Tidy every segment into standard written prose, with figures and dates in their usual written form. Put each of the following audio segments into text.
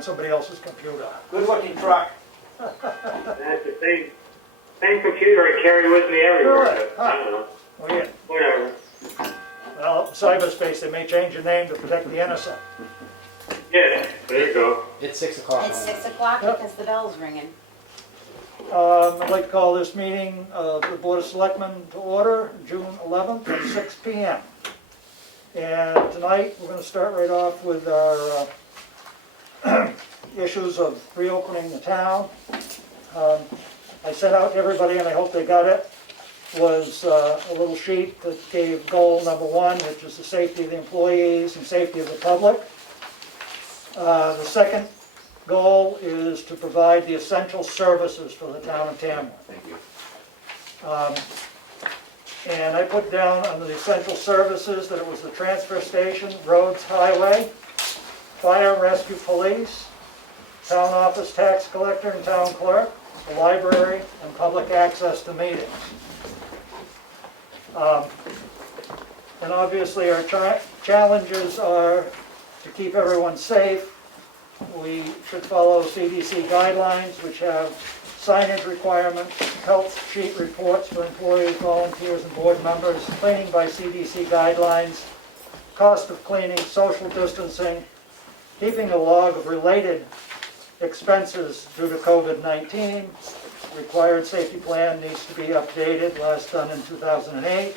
on somebody else's computer. Good looking truck. That's the same computer I carry with me everywhere. Really? But I don't know. Weird. Whatever. Well, cyberspace, they may change the name to protect the innocent. Yeah, there you go. It's 6 o'clock. It's 6 o'clock Yep. because the bell's ringing. I'd like to call this meeting of the Board of Selectmen to order, June 11th at 6 p.m. And tonight, we're going to start right off with our issues of reopening the town. I sent out to everybody, and I hope they got it, was a little sheet that gave goal number 1, which is the safety of the employees and safety of the public. The second goal is to provide the essential services for the town of Tamworth. Thank you. And I put down under the essential services that it was the transfer station, roads, highway, fire, rescue, police, town office, tax collector, and town clerk, the library, and public access to meetings. And obviously our challenges are to keep everyone safe. We should follow CDC guidelines, which have signage requirements, health sheet reports for employees, volunteers, and board members, cleaning by CDC guidelines, cost of cleaning, social distancing, keeping a log of related expenses due to COVID-19. Required safety plan needs to be updated, last done in 2008.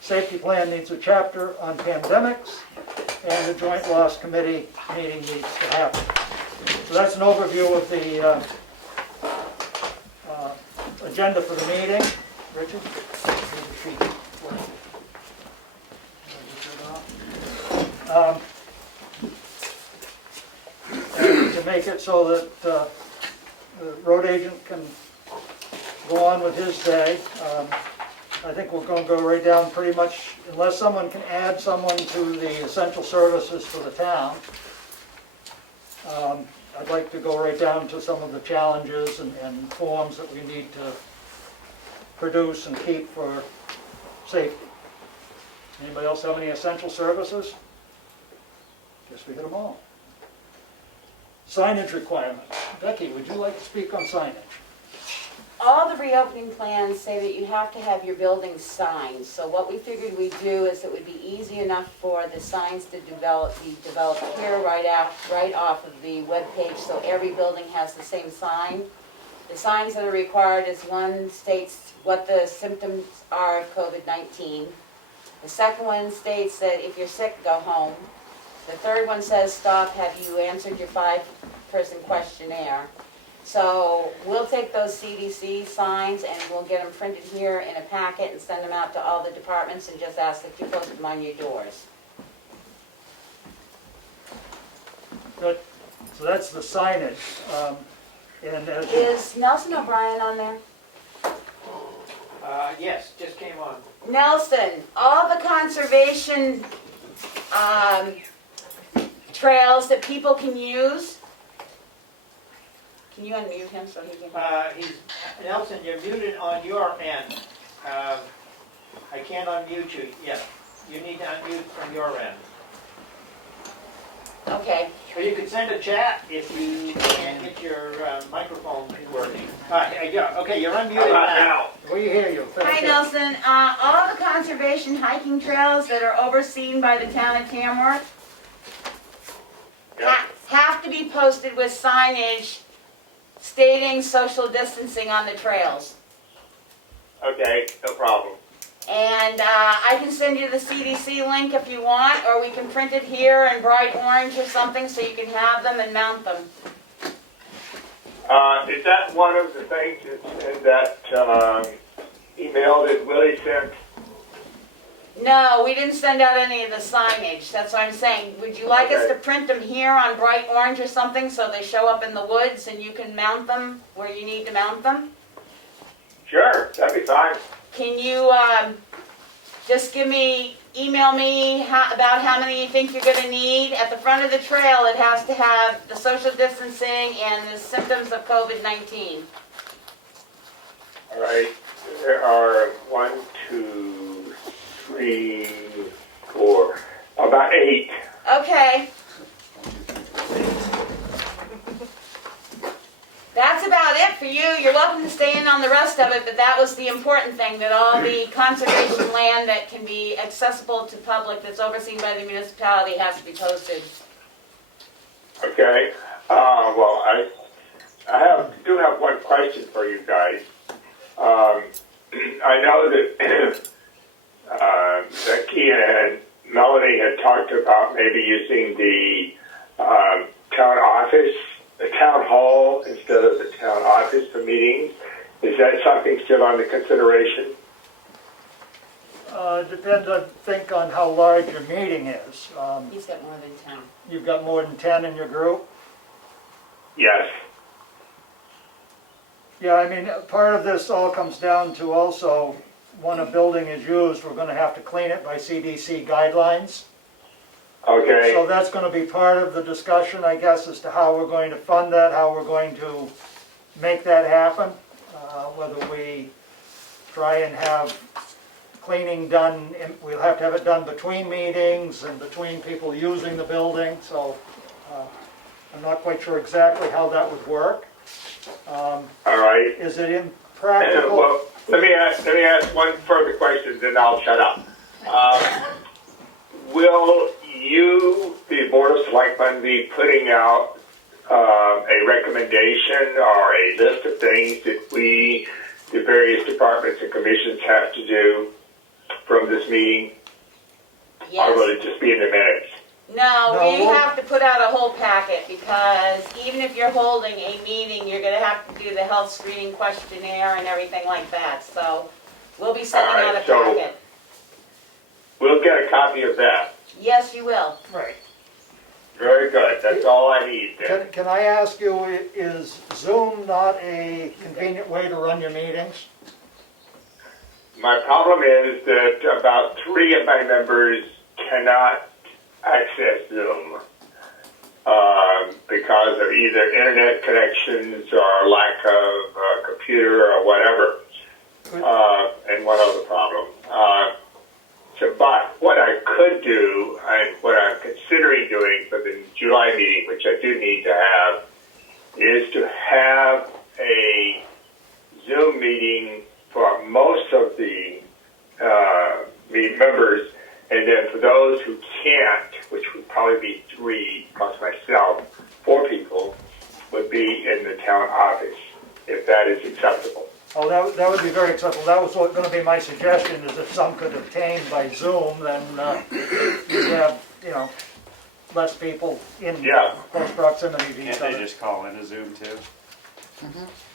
Safety plan needs a chapter on pandemics, and the Joint Loss Committee meeting needs to happen. So that's an overview of the agenda for the meeting. Richard? And to make it so that the road agent can go on with his day, I think we're going to go right down pretty much, unless someone can add someone to the essential services for the town. I'd like to go right down to some of the challenges and forms that we need to produce and keep for safety. Anybody else have any essential services? Guess we hit them all. Signage requirements. Becky, would you like to speak on signage? All the reopening plans say that you have to have your buildings signed. So what we figured we'd do is it would be easy enough for the signs to be developed here right off of the webpage, so every building has the same sign. The signs that are required is one states what the symptoms are of COVID-19. The second one states that if you're sick, go home. The third one says, stop, have you answered your 5-person questionnaire? So we'll take those CDC signs and we'll get them printed here in a packet and send them out to all the departments and just ask that you post them on your doors. Good. So that's the signage. And as you, Is Nelson O'Brien on there? Yes, just came on. Nelson, all the conservation trails that people can use, can you unmute him so he can... Nelson, you're muted on your end. I can't unmute you yet. You need to unmute from your end. Okay. Or you could send a chat if you can't get your microphone working. Yeah, okay, you're unmuted now. we hear you. Hi Nelson, all the conservation hiking trails that are overseen by the town of Tamworth have to be posted with signage stating social distancing on the trails. Okay, no problem. And I can send you the CDC link if you want, or we can print it here in bright orange or something so you can have them and mount them. Is that one of the things in that email that Willie sent? No, we didn't send out any of the signage. That's what I'm saying. Would you like us to print them here on bright orange or something so they show up in the woods and you can mount them where you need to mount them? Sure, that'd be fine. Can you just email me about how many you think you're going to need? At the front of the trail, it has to have the social distancing and the symptoms of COVID-19. All right, there are 1, 2, 3, 4, about 8. Okay. about it for you. You're welcome to stay in on the rest of it, but that was the important thing, that all the conservation land that can be accessible to public that's overseen by the municipality has to be posted. Okay. Well, I do have one question for you guys. I know that Becky and Melanie had talked about maybe using the town office, the town hall instead of the town office for meetings. Is that something still under consideration? Depends, I think, on how large your meeting is. He's got more than 10. You've got more than 10 in your group? Yes. Yeah, I mean, part of this all comes down to also, when a building is used, we're gonna have to clean it by CDC guidelines. Okay. So that's gonna be part of the discussion, I guess, as to how we're going to fund that, how we're going to make that happen. Whether we try and have cleaning done, we'll have to have it done between meetings and between people using the building, so I'm not quite sure exactly how that would work. All right. Is it impractical? Well, let me ask one further question, then I'll shut up. Will you, the Board of Selectmen, be putting out a recommendation or a list of things that we, the various departments and commissions, have to do from this meeting? Or will Yes. it just be in the minutes? No, No, we we'll- have to put out a whole packet, because even if you're holding a meeting, you're gonna have to do the health screening questionnaire and everything like that, so we'll be sending out a Alright, so- packet. We'll get a copy of that. Yes, you will. Right. Very good. That's all I need then. Can I ask you, is Zoom not a convenient way to run your meetings? My problem is that about 3 of my members cannot access Zoom because of either internet connections or lack of computer or whatever, and one other problem. But what I could do, and what I'm considering doing for the July meeting, which I do need to have, is to have a Zoom meeting for most of the members, and then for those who can't, which would probably be 3 plus myself, 4 people, would be in the town office, if that is acceptable. Oh, that would be very acceptable. That was going to be my suggestion, is if some could obtain by Zoom, then you'd have, less people in Yeah. close proximity to each Can't they other. just call in a Zoom too?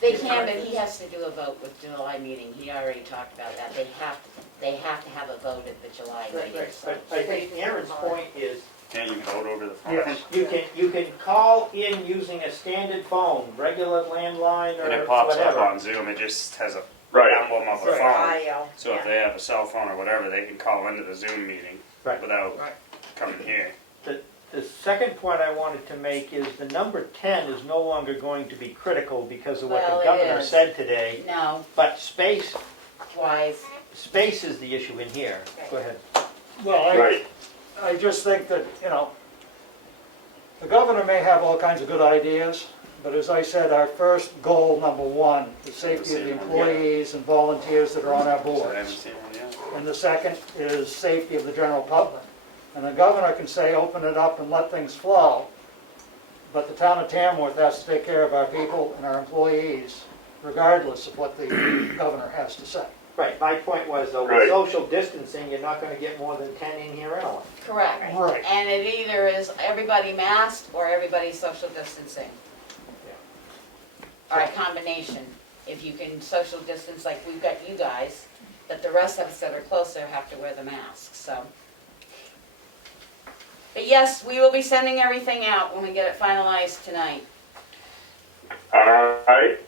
They can, but he has to do a vote with July meeting. He already talked about that. They have to have a vote at the July meeting. so- But I think Aaron's point is, Can't you vote over the phone? Yes. you can call in using a standard phone, regular landline And it or pops up whatever. on Zoom, it just has a Right. emblem of a Right. phone. So if they have a cell phone or whatever, they can call into the Zoom meeting Right. without Right. coming here. The second point I wanted to make is the number 10 is no longer going to be critical because of what Well, the it governor is. said today, No, but space twice. is the issue in here. Go ahead. Well, Right. I just think that, the governor may have all kinds of good ideas, but as I said, our first goal, number 1, is safety of the employees and volunteers that are on our So I boards. haven't seen one yet. And the second is safety of the general public. And the governor can say, open it up and let things flow, but the town of Tamworth has to take care of our people and our employees, regardless of what the governor has to say. Right, my point was though, with Right. social distancing, you're not gonna get more than 10 in here anyway. Correct. Right. And it either is everybody masked or everybody social distancing. Or a combination. If you can social distance like we've got you guys, but the rest of us that are closer have to wear the masks, so. But yes, we will be sending everything out when we get it finalized tonight. All right.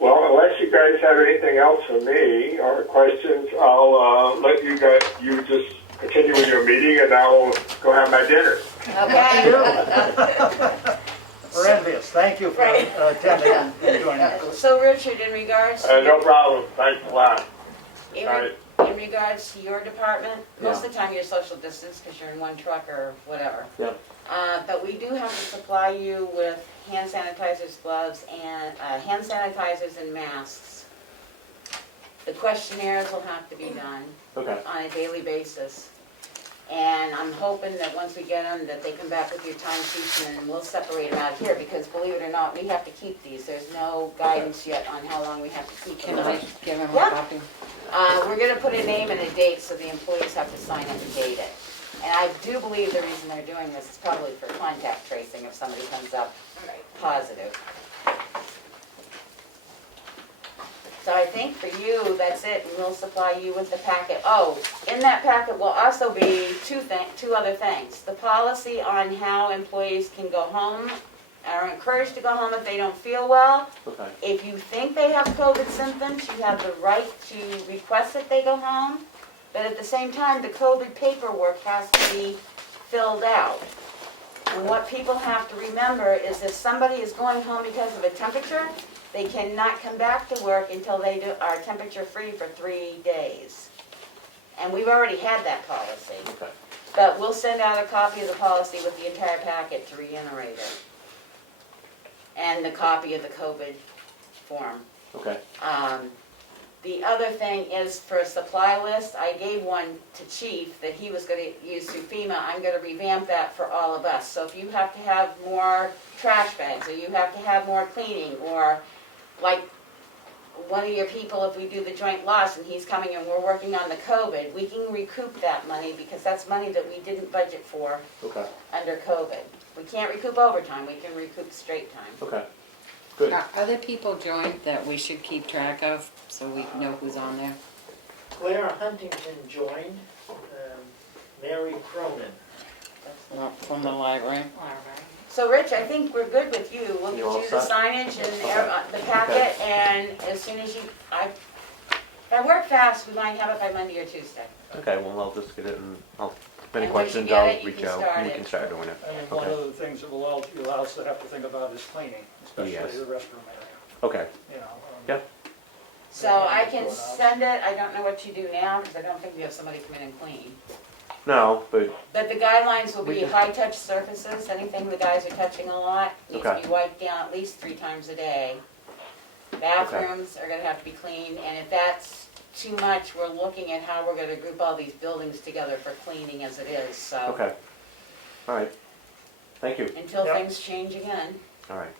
Well, unless you guys have anything else for me or questions, I'll let you just continue with your meeting, and I'll go have my dinner. Okay? We're envious. Thank you for Right. attending and joining us. So Richard, in regards No problem. Thanks a lot. in All re- right. in regards to your department, most of the time you're social distance because you're in one truck or whatever. Yeah. But we do have to supply you with hand sanitizers, gloves, and hand sanitizers and masks. The questionnaires will have to be done Okay. on a daily basis. And I'm hoping that once we get them, that they come back with your time sheets and we'll separate them out here, because believe it or not, we have to keep these. There's no guidance yet on how long we have to keep them. Can I give him a Yeah. copy? We're gonna put a name and a date so the employees have to sign it and date it. And I do believe the reason they're doing this is probably for contact tracing if somebody comes up positive. So I think for you, that's it, and we'll supply you with the packet. Oh, in that packet will also be two other things. The policy on how employees can go home, are encouraged to go home if they don't feel well. Okay. If you think they have COVID symptoms, you have the right to request that they go home. But at the same time, the COVID paperwork has to be filled out. And what people have to remember is if somebody is going home because of a temperature, they cannot come back to work until they are temperature free for 3 days. And we've already had that policy. Okay. But we'll send out a copy of the policy with the entire packet to reiterate it. And the copy of the COVID form. Okay. The other thing is for a supply list, I gave one to Chief that he was gonna use through FEMA. I'm gonna revamp that for all of us. So if you have to have more trash bags, or you have to have more cleaning, or like one of your people, if we do the joint loss and he's coming and we're working on the COVID, we can recoup that money because that's money that we didn't budget for Okay. under COVID. We can't recoup overtime, we can recoup straight time. Okay. Good. Are other people joined that we should keep track of so we know who's on there? Claire Huntington joined, Mary Cronin. Not from the library. So Rich, I think we're good with you. We'll get You all you the set? signage and Okay. the packet, and as soon as if I work fast, we might have it by Monday or Tuesday. Okay, well, I'll just get it and if any And once you questions, get I'll it, you reach can out start and we it. can start doing it. I mean, one Okay. of the things that you'll also have to think about is cleaning, especially Yes. the restroom area, Okay. you know. Yep. So I can send it, I don't know what you do now, because I don't think we have somebody come in and clean. No, but But the guidelines will We be can- high-touch surfaces, anything the guys are touching a lot needs to Okay. be wiped down at least 3 times a day. Bathrooms are gonna have to be cleaned, and if that's too much, we're looking at how we're gonna group all these buildings together for cleaning as it is, so. okay. All right. Thank you. Until Yep. things change again. All right.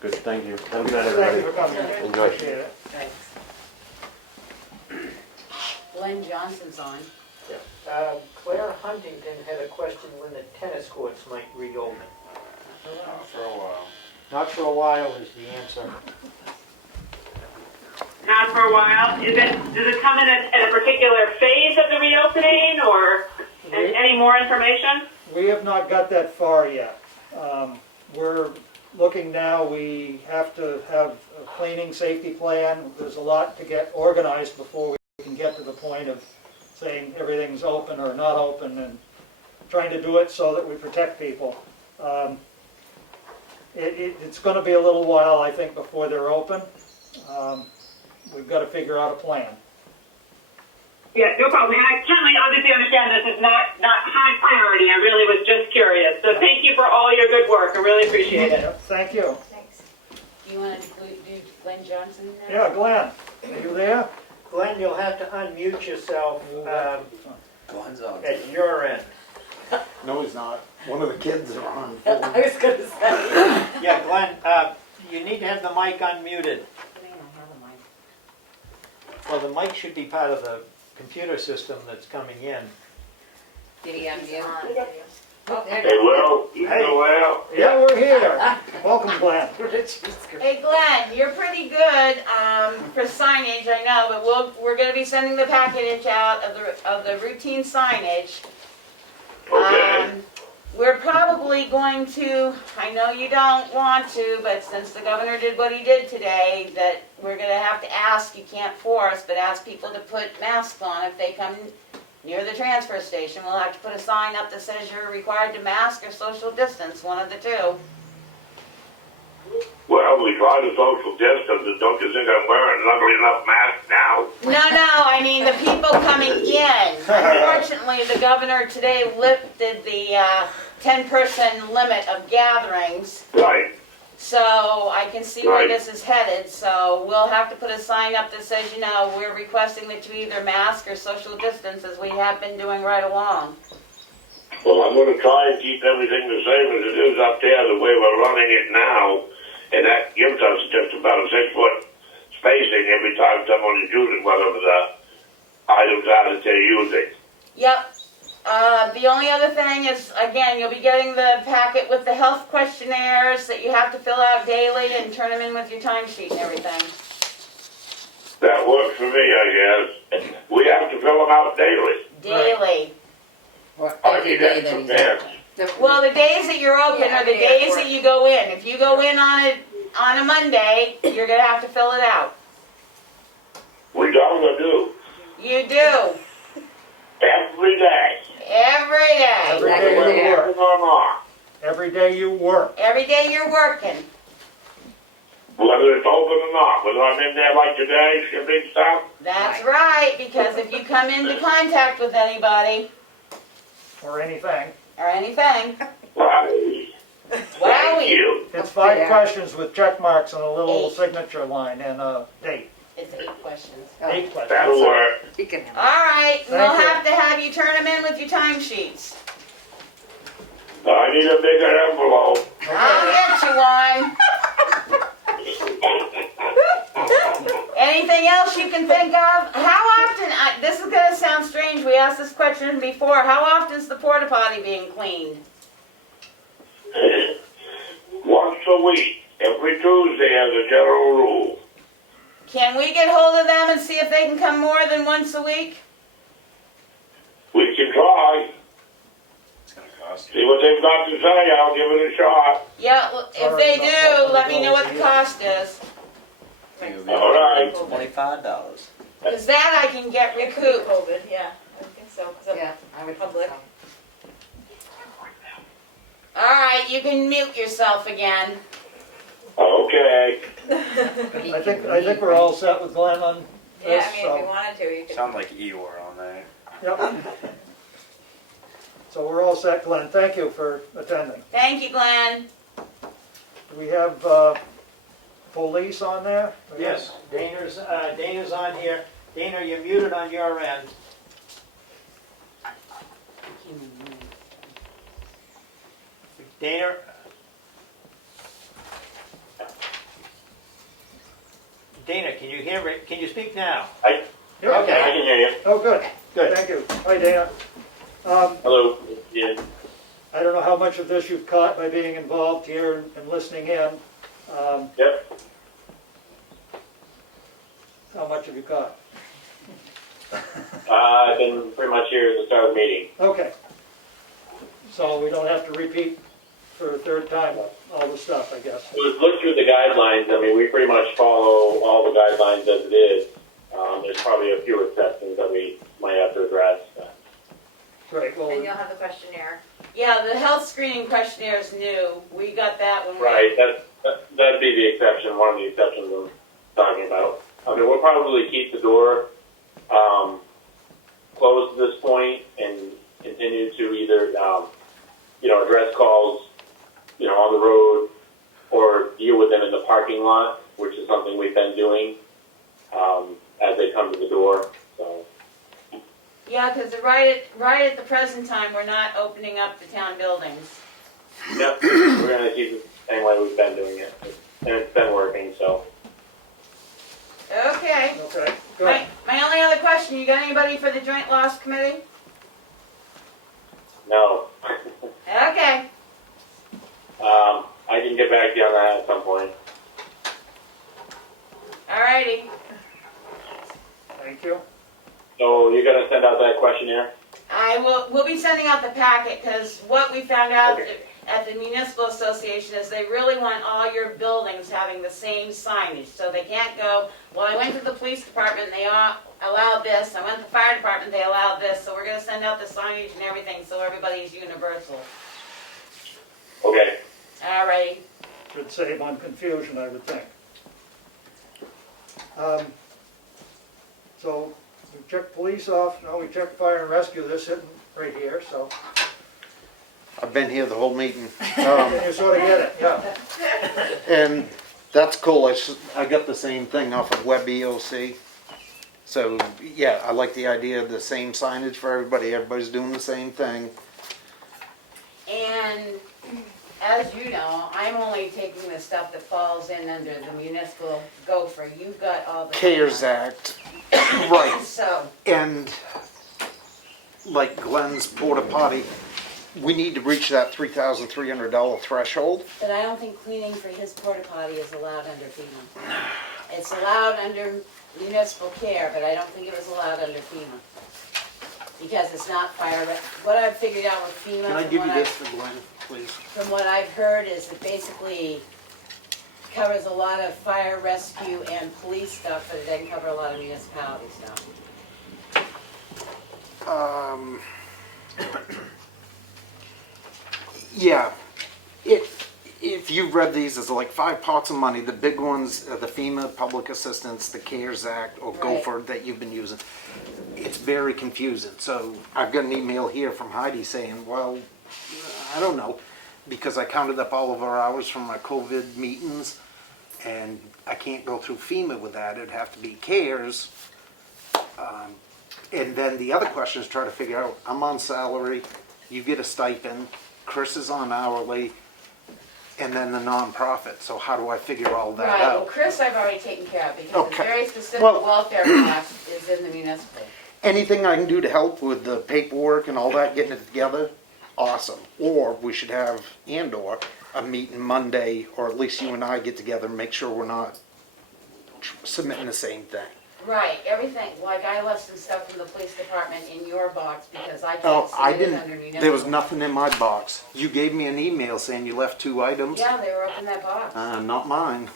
Good. Thank you. Have a good night, Thank you everybody. for coming. Enjoy. Appreciate it. Thanks. Glenn Johnson's on. Claire Huntington had a question when the tennis courts might reopen. For a while. Not for a while is the answer. Not for a while. Does it come in at a particular phase of the reopening, or any more information? We have not got that far yet. We're looking now, we have to have a cleaning safety plan. There's a lot to get organized before we can get to the point of saying everything's open or not open, and trying to do it so that we protect people. It's going to be a little while, I think, before they're open. We've got to figure out a plan. Yeah, no problem. And I certainly obviously understand this is not high priority. I really was just curious. So thank you for all your good work. I really appreciate it. Yep, thank you. Thanks. Do you want to do Glenn Johnson now? Yeah, Glenn, are you there? Glenn, you'll have to unmute yourself Glenn's on. at your end. No, he's not. One of the kids are on. I was gonna say. Yeah, Glenn, you need to have the mic unmuted. Well, the mic should be part of the computer system that's coming in. Did he unmute? Hey, Will, you doing well? Yeah, we're here. Welcome, Glenn. Hey Glenn, you're pretty good for signage, I know, but we're going to be sending the package out of the routine signage. Okay. We're probably going to, I know you don't want to, but since the governor did what he did today, that we're going to have to ask, you can't force, but ask people to put masks on if they come near the transfer station. We'll have to put a sign up that says you're required to mask or social distance, one of the two. Well, we try to social distance. Don't you think I'm wearing an ugly enough mask now? No, I mean the people coming in. Unfortunately, the governor today lifted the 10-person limit of gatherings. Right. So I can see where Right. this is headed, so we'll have to put a sign up that says, we're requesting that you either mask or social distance as we have been doing right along. Well, I'm gonna try and keep everything the same as it is up there, the way we're running it now, and that gives us just about a 6-foot spacing every time someone is using whatever the items are that they're using. Yep. The only other thing is, again, you'll be getting the packet with the health questionnaires that you have to fill out daily and turn them in with your timesheet and everything. That works for me, I guess. We have to fill them out daily. Daily. Or I every need day that that from he's them. open. Well, the days that you're open Yeah, are the every day at days work. that you go in. If you go in on a Monday, you're gonna have to fill it out. We don't do. You do. Every day. Every day. Every Like day we're you there. work. Or not. Every day you work. Every day you're working. Whether it's open or not. Whether I'm in there like today, shipping stuff. That's right, because if you come into contact with anybody Or anything. or anything, Right. Thank wowie, you. It's 5 Yeah. questions with check marks and a little 8. signature line and a date. it's 8 questions. 8 questions. That'll work. He can have All right, we'll Thank you. have to have you turn them in with your timesheets. I need a bigger envelope. I'll get you one. Anything else you can think of? How often, this is gonna sound strange, we asked this question before, how often is the porta potty being cleaned? Once a week. Every Tuesday as a general rule. Can we get hold of them and see if they can come more than once a week? We can try. It's gonna cost you. See what they've got to say. I'll give it a shot. Yeah, well, if Sorry they about do, let me know what the $400 cost is. All right. $25. Cause that I can get recouped. COVID, yeah, I think so, because Yeah, I would think Public. so. Alright, you can mute yourself again. Okay. He I can think read, we're all set with Glenn on Yeah, this, I mean, if you so. wanted to, you could. Sound like Eeyore on there. Yep. So we're all set, Glenn. Thank you for attending. Thank you, Glenn. Do we have police on there? Yes, Dana's on here. Dana, you're muted on your end. Dana? Dana, can you hear me? Can you speak now? I Yep. Okay. can hear you. Oh, good. Good. Thank you. Hi, Dana. Hello. Yeah. I don't know how much of this you've caught by being involved here and listening in. Yep. How much have you caught? I've been pretty much here at the start of the meeting. Okay. So we don't have to repeat for a third time all the stuff, I guess. We've looked through the guidelines. I mean, we pretty much follow all the guidelines as it is. There's probably a few exceptions that we might have to address. Great, well, And you'll have the questionnaire. Yeah, the health screening questionnaire is new. We got that when we... Right, that'd be the exception, one of the exceptions I'm talking about. I mean, we'll probably keep the door closed at this point and continue to either, address calls, on the road or deal with them in the parking lot, which is something we've been doing as they come to the door. So. Yeah, because right at the present time, we're not opening up the town buildings. Yep, we're going to keep it the same way we've been doing it. And it's been working, so. Okay. okay, good. My only other question, you got anybody for the joint loss committee? No. Okay. I can get back to you on that at some point. Alrighty. Thank you. So you're going to send out that questionnaire? We'll be sending out the packet, because what we found out Okay. at the municipal association is they really want all your buildings having the same signage. So they can't go, well, I went to the police department and they allowed this, I went to the fire department, they allowed this, so we're gonna send out the signage and everything so everybody's universal. Okay. Alrighty. Should save on confusion, I would think. So we checked police off, now we checked fire and rescue, they're sitting right here, so. I've been here the whole meeting. You sort of get it, yeah. And that's cool. I got the same thing off of Web EOC. So, yeah, I like the idea of the same signage for everybody. Everybody's doing the same thing. And as you know, I'm only taking the stuff that falls in under the municipal gopher. You've got all the. CARES Act. Right. So, And like Glenn's porta potty, we need to reach that $3,300 threshold. but I don't think cleaning for his porta potty is allowed under FEMA. It's allowed under municipal care, but I don't think it was allowed under FEMA. Because it's not fire, what I've figured out with FEMA. Can I from give what you I've- this for Glenn, please? From what I've heard is it basically covers a lot of fire rescue and police stuff, but it doesn't cover a lot of municipality stuff. Yeah, if you've read these, there's like 5 pots of money. The big ones are the FEMA Public Assistance, the CARES Act, or Right. Gopher that you've been using. It's very confusing. So I've got an email here from Heidi saying, well, I don't know, because I counted up all of our hours from our COVID meetings, and I can't go through FEMA with that. It'd have to be CARES. And then the other question is try to figure out, I'm on salary, you get a stipend, Chris is on hourly, and then the nonprofit. So how do I figure all that Right, well, out? Chris I've already taken care of, because Okay. the very specific Well- welfare cost is in the municipal. Anything I can do to help with the paperwork and all that, getting it together, awesome. Or we should have, and/or, a meeting Monday, or at least you and I get together and make sure we're not submitting the same thing. Right, everything, like I left some stuff from the police department in your box, because I Oh, can't I submit it under didn't, municipal. there was nothing in my box. You gave me an email saying you left 2 items. Yeah, they were up in that box. Not mine.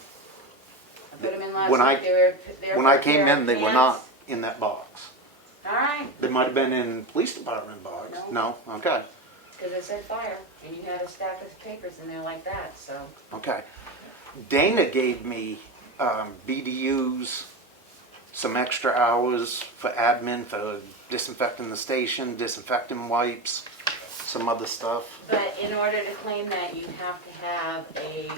I put them in last when I- week, they were there. When I came in, they were not in that box. All right, They might have been in police department box. No? Okay. because it said fire, and you had a stack of papers in there like that, so. Okay. Dana gave me BDUs, some extra hours for admin, for disinfecting the station, disinfecting wipes, some other stuff. But in order to claim that, you have to have a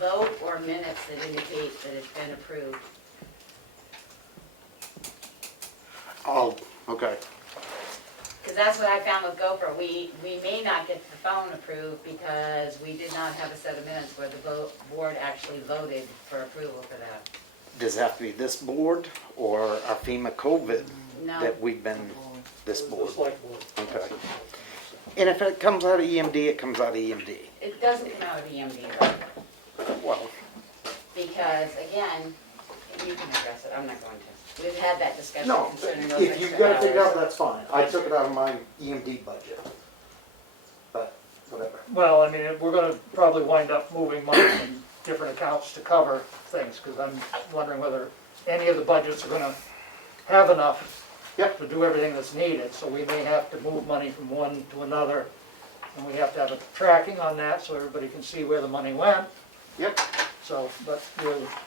vote or minutes that indicate that it's been approved. Oh, okay. Because that's what I found with Gopher. We may not get the phone approved because we did not have a set of minutes where the board actually voted for approval for that. Does it have to be this board or our FEMA COVID No. that we've been, this board? Just like board. Okay. And if it comes out of EMD, it comes out of EMD. It doesn't come out of EMD though, Well, because again, you can address it, I'm not going to. We've had that discussion no, concerning those if you've extra got to figure out, hours. that's fine. I took it out of my EMD budget. But, whatever. Well, I mean, we're gonna probably wind up moving money from different accounts to cover things, because I'm wondering whether any of the budgets are gonna have enough Yep. to do everything that's needed, so we may have to move money from one to another, and we have to have a tracking on that, so everybody can see where the money went. Yep. So, but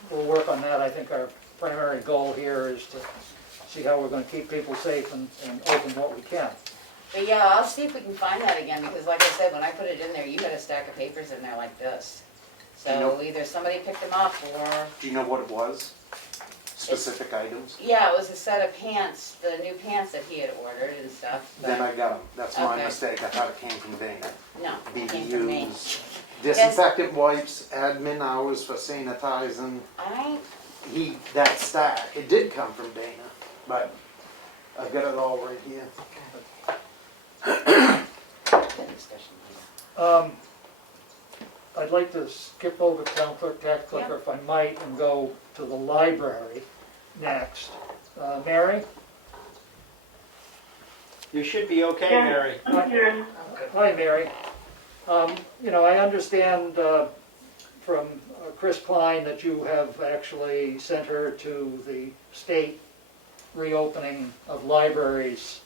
we'll work on that. I think our primary goal here is to see how we're gonna keep people safe and open what we can. But yeah, I'll see if we can find that again, because like I said, when I put it in there, you had a stack of papers in there like this. You So know- either somebody picked them up or, Do you know what it was? Specific items? yeah, it was a set of pants, the new pants that he had ordered and stuff. but- Then I got them. That's my Okay. mistake. I thought it came from Dana. No, it came from me. BDUs, disinfectant wipes, admin hours for sanitizing. That stack, it did come from Dana, but I've got it all right here. I'd like to skip over town clerk, tax collector if I might, and go to the library next. Mary? You should be okay, Mary. Hi, Mary. You know, I understand from Chris Klein that you have actually sent her to the state reopening of libraries,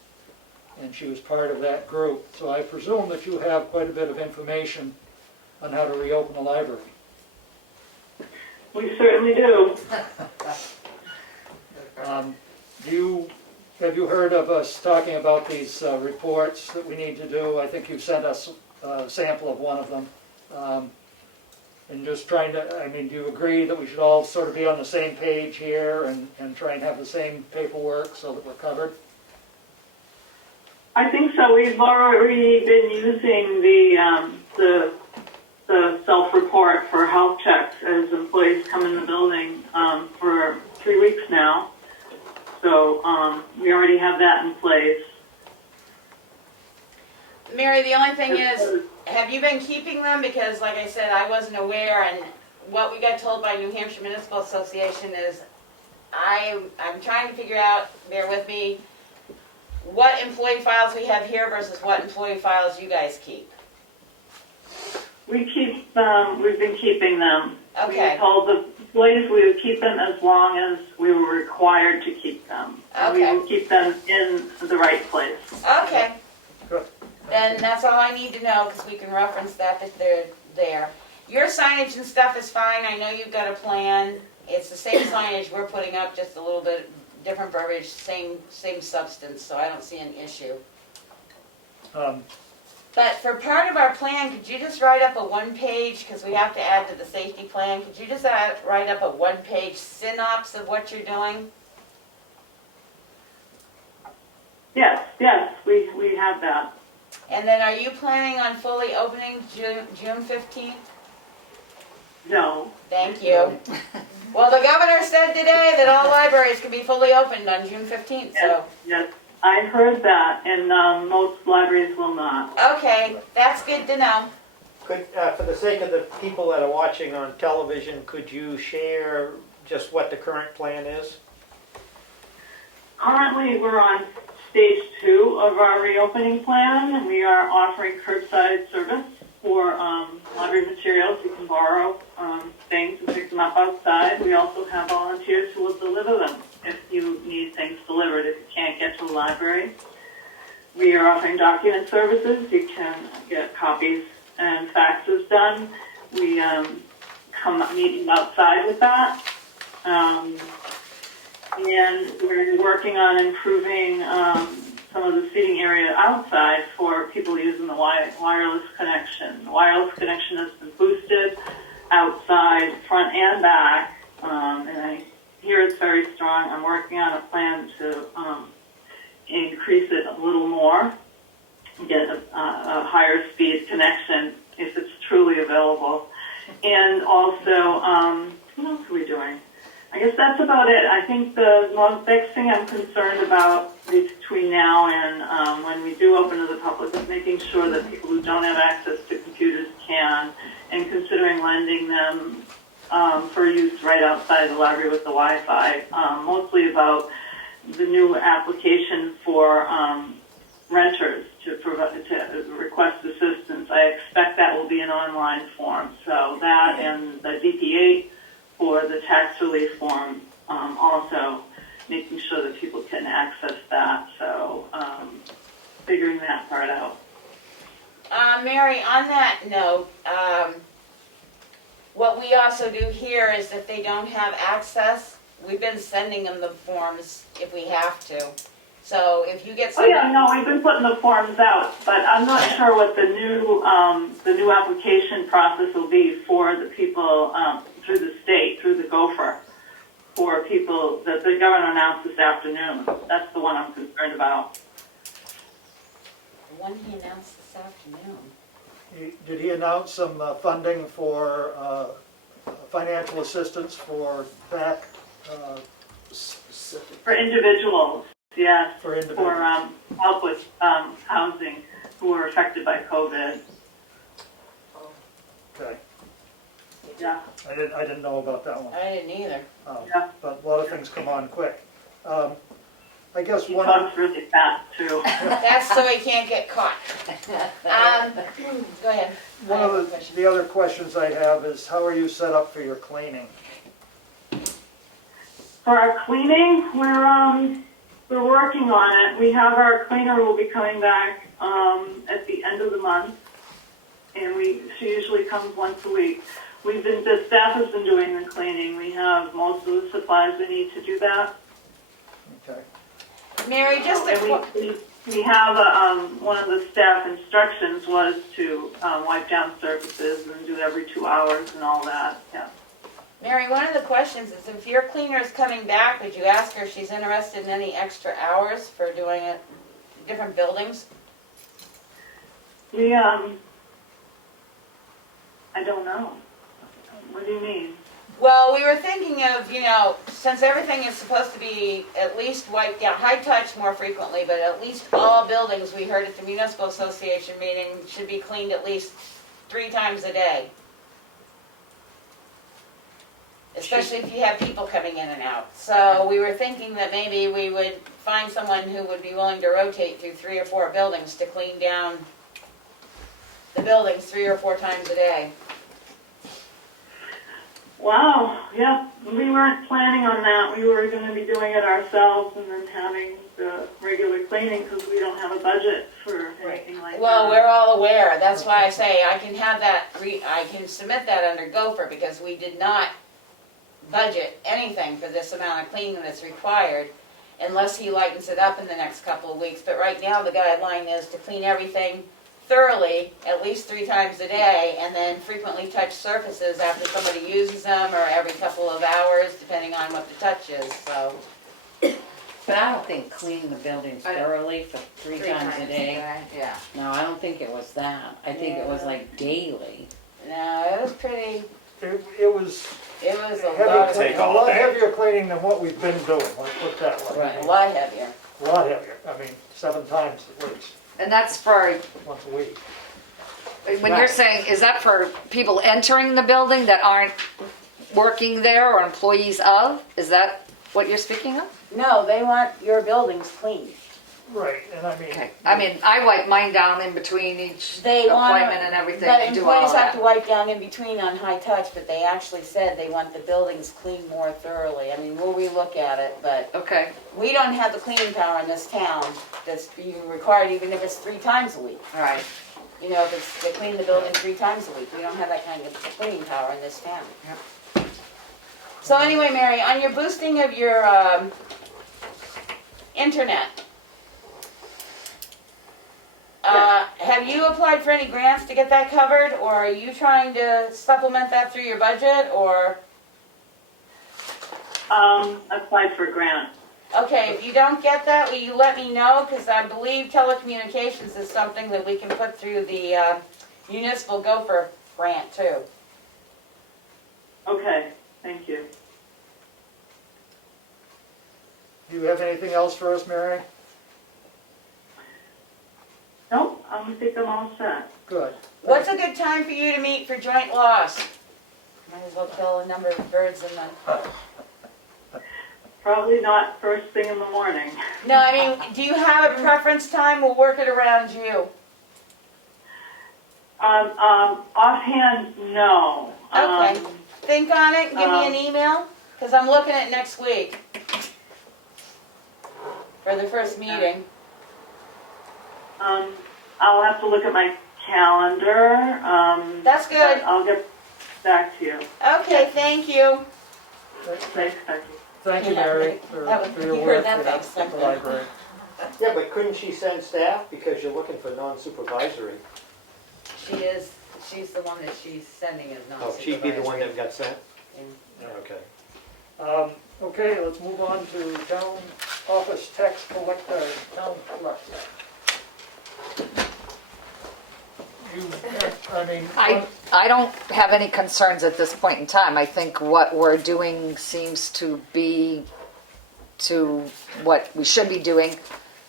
and she was part of that group. So I presume that you have quite a bit of information on how to reopen a library. We certainly do. Have you heard of us talking about these reports that we need to do? I think you sent us sample of one of them. And just trying to, I mean, do you agree that we should all sort of be on the same page here and try and have the same paperwork so that we're covered? I think so. We've already been using the self-report for health checks as employees come in the building for 3 weeks now. So we already have that in place. Mary, the only thing is, have you been keeping them? Because like I said, I wasn't aware, and what we got told by New Hampshire Municipal Association is I'm trying to figure out, bear with me, what employee files we have here versus what employee files you guys keep. We've been keeping them. Okay. We told the employees we would keep them as long as we were required to keep them. And Okay. we will keep them in the right place. Okay. Good. Then that's all I need to know, because we can reference that they're there. Your signage and stuff is fine. I know you've got a plan. It's the same signage we're putting up, just a little bit different verbiage, same substance, so I don't see an issue. But for part of our plan, could you just write up a one-page, because we have to add to the safety plan, could you just write up a one-page synopsis of what you're doing? Yes, we have that. And then are you planning on fully opening June 15th? No. Thank you. Well, the governor said today that all libraries can be fully opened on June 15th, so. Yes, I heard that, and most libraries will not. Okay, that's good to know. Could, for the sake of the people that are watching on television, could you share just what the current plan is? Currently, we're on stage 2 of our reopening plan. We are offering curbside service for library materials. You can borrow things and pick them up outside. We also have volunteers who will deliver them if you need things delivered, if you can't get to the library. We are offering document services. You can get copies and faxes done. We come meeting outside with that. And we're working on improving some of the seating area outside for people using the wireless connection. The wireless connection has been boosted outside, front and back, and I hear it's very strong. I'm working on a plan to increase it a little more, get a higher speed connection if it's truly available. And also, what else are we doing? I guess that's about it. I think the most big thing I'm concerned about between now and when we do open to the public is making sure that people who don't have access to computers can, and considering lending them for use right outside the library with the Wi-Fi. Mostly about the new application for renters to request assistance. I expect that will be an online form. So that and the DP8 for the tax relief form, also making sure that people can access that. So figuring that part out. Mary, on that note, what we also do here is if they don't have access, we've been sending them the forms if we have to. So if you get Oh yeah, no, we've been putting the forms out, but I'm not sure what the new application process will be for the people through the state, through the Gopher, for people that the governor announced this afternoon. That's the one I'm concerned about. The one he announced this afternoon. Did he announce some funding for financial assistance for back? For individuals, yes. For individuals. For help with housing who were affected by COVID. Okay. Yeah. I didn't know about that one. I didn't either. Yeah. But a lot of things come on quick. I guess He one. talks really fast too. That's so he can't get caught. Go ahead. One of the other questions I have is, how are you set up for your cleaning? For our cleaning, we're working on it. We have our cleaner who will be coming back at the end of the month, and she usually comes once a week. The staff has been doing the cleaning. We have most of the supplies we need to do that. Okay. Mary, just a And we We have, one of the staff instructions was to wipe down surfaces and do every 2 hours and all that, yeah. Mary, one of the questions is if your cleaner's coming back, would you ask her if she's interested in any extra hours for doing it, different buildings? We, I don't know. What do you mean? Well, we were thinking of, since everything is supposed to be at least wiped down, high touch more frequently, but at least all buildings, we heard at the municipal association meeting, should be cleaned at least 3 times a day. Especially if you have people coming in and out. So we were thinking that maybe we would find someone who would be willing to rotate through 3 or 4 buildings to clean down the buildings 3 or 4 times a day. Wow, yeah, we weren't planning on that. We were going to be doing it ourselves and then having the regular cleaning because we don't have a budget for anything like that. Well, we're all aware. That's why I say I can have that, I can submit that under Gopher because we did not budget anything for this amount of cleaning that's required unless he lightens it up in the next couple of weeks. But right now the guideline is to clean everything thoroughly at least 3 times a day and then frequently touch surfaces after somebody uses them or every couple of hours depending on what the touch is. So But I don't think cleaning the buildings thoroughly for 3 times a day. Yeah. No, I don't think it was that. I think it was like daily. No, it was pretty, It was it was a heavy, lot, Take a all lot day. heavier cleaning than what we've been doing, let's put it that way. Right. a lot heavier. A lot heavier, I mean, 7 times at least, And that's for, once a week. when you're saying, is that for people entering the building that aren't working there or employees of? Is that what you're speaking of? No, they want your buildings cleaned. Right, and I mean. Okay. I mean, I wipe mine down in between each They want, appointment and everything but and do all employees of have to that. wipe down in between on high touch, but they actually said they want the buildings cleaned more thoroughly. I mean, we'll relook at it, but Okay, we don't have the cleaning power in this town that's being required, even if it's 3 times a week. all right. If it's, they clean the building 3 times a week, we don't have that kind of cleaning power in this town. So anyway, Mary, on your boosting of your internet, have you applied for any grants to get that covered, or are you trying to supplement that through your budget, or? Applied for a grant. Okay, if you don't get that, will you let me know? Because I believe telecommunications is something that we can put through the municipal Gopher grant too. Okay, thank you. Do you have anything else for us, Mary? Nope, I think I'm all set. Good. What's a good time for you to meet for joint loss? Might as well kill a number of birds in the... Probably not first thing in the morning. No, I mean, do you have a preference time? We'll work it around you. Offhand, no. Okay. Think on it and give me an email, because I'm looking at next week for the first meeting. I'll have to look at my calendar. That's good. But I'll get back to you. Okay, thank you. Thanks, Becky. Thank you, Mary, for your You work heard that, at thanks. the library. Yeah, but couldn't she send staff because you're looking for non-supervisory? She's the one that she's sending as Oh, non-supervisory. she'd be the one that got sent? Yeah. Okay. Okay, let's move on to town office tax collector, town collector. I don't have any concerns at this point in time. I think what we're doing seems to be to what we should be doing,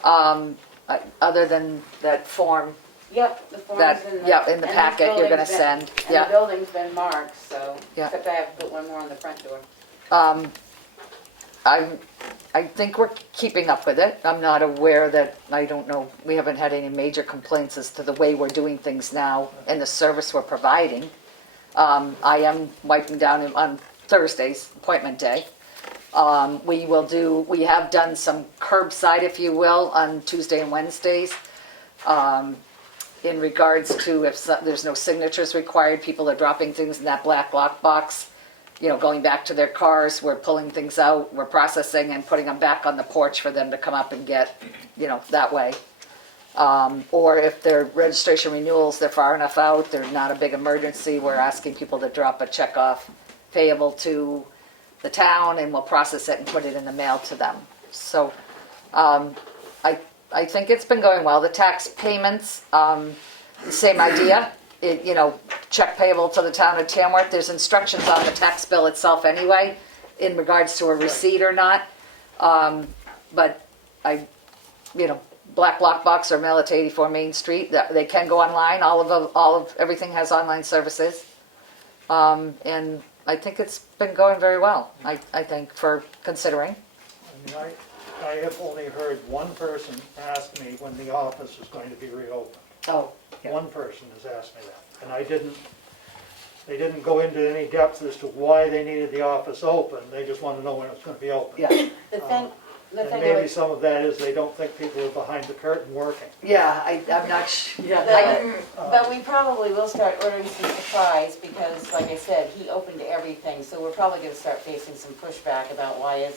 other than that form. Yep, the form's That- in the... yep, in the and packet you're gonna building's been- send, And yeah. the building's been marked, so, Yeah. except I have to put one more on the front door. I think we're keeping up with it. I'm not aware that, I don't know, we haven't had any major complaints as to the way we're doing things now and the service we're providing. I am wiping down on Thursday's appointment day. We have done some curbside, if you will, on Tuesday and Wednesdays. In regards to if there's no signatures required, people are dropping things in that black lockbox, going back to their cars, we're pulling things out, we're processing and putting them back on the porch for them to come up and get, that way. Or if their registration renewals, they're far enough out, they're not a big emergency, we're asking people to drop a check off payable to the town and we'll process it and put it in the mail to them. So I think it's been going well. The tax payments, same idea. Check payable to the town of Tamworth. There's instructions on the tax bill itself anyway in regards to a receipt or not. But Black Block Box or mail it to 84 Main Street. They can go online. All of everything has online services, and I think it's been going very well. I think for considering. I mean, I have only heard one person ask me when the office is going to be reopened. Oh, yeah. One person has asked me that, and they didn't go into any depth as to why they needed the office open. They just wanted to know when it was going to be open. Yeah. The And thing maybe some of that is they don't think people are behind the curtain working. Yeah, I'm not sure. Yeah, But we probably will start ordering some supplies because, like I said, he opened everything. So we're probably going to start facing some pushback about why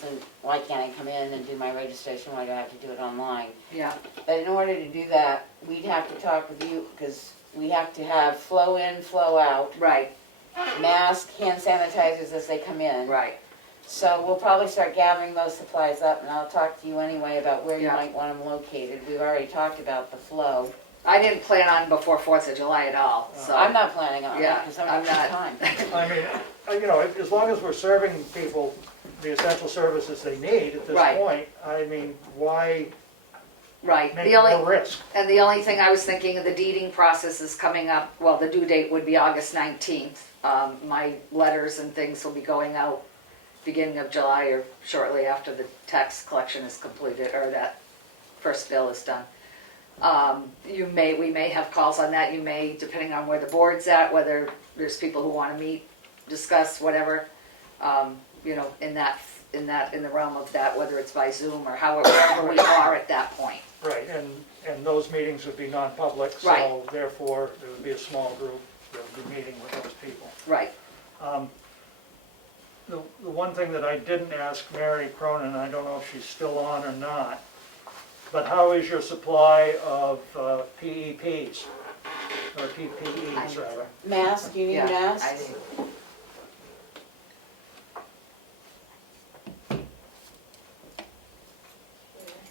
can't I come in and do my registration? Why do I have to do it online? yeah, But in order to do that, we'd have to talk with you because we have to have flow in, flow out, right, mask, hand sanitizers as they come in. right. So we'll probably start gathering those supplies up, and I'll talk to you anyway about where you Yeah. might want them located. We've already talked about the flow. I didn't plan on before 4th of July at all, so. I'm not planning on it Yeah, because I'm I'm not not. time. I mean, as long as we're serving people the essential services they need at this Right. point, I mean, why Right. make The only, more risk? and the only thing I was thinking of, the deeding process is coming up, well, the due date would be August 19th. My letters and things will be going out beginning of July or shortly after the tax collection is completed, or that first bill is done. We may have calls on that. You may, depending on where the board's at, whether there's people who want to meet, discuss, whatever, in the realm of that, whether it's by Zoom or however we are at that point. Right, and those meetings would be non-public, so Right. therefore, there would be a small group that would be meeting with those people. Right. The one thing that I didn't ask Mary Cronin, I don't know if she's still on or not, but how is your supply of PEPs, or PPEs rather? Mask, you need Yeah, masks? I do.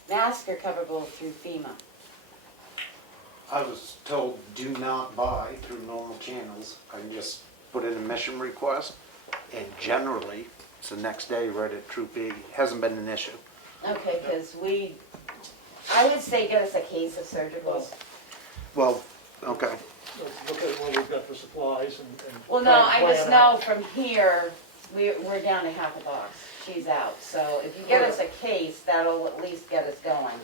Masks are coverable through FEMA. I was told do not buy through normal channels. I can just put in a mission request, and generally, it's the next day right at Troop E. Hasn't been an issue. Okay, because I would say get us a case of surgicals. Well, okay. Look at what we've got for supplies and Well, no, try and I just plan out. know from here, we're down to half a box. She's out. So if you get us a case, that'll at least get us going.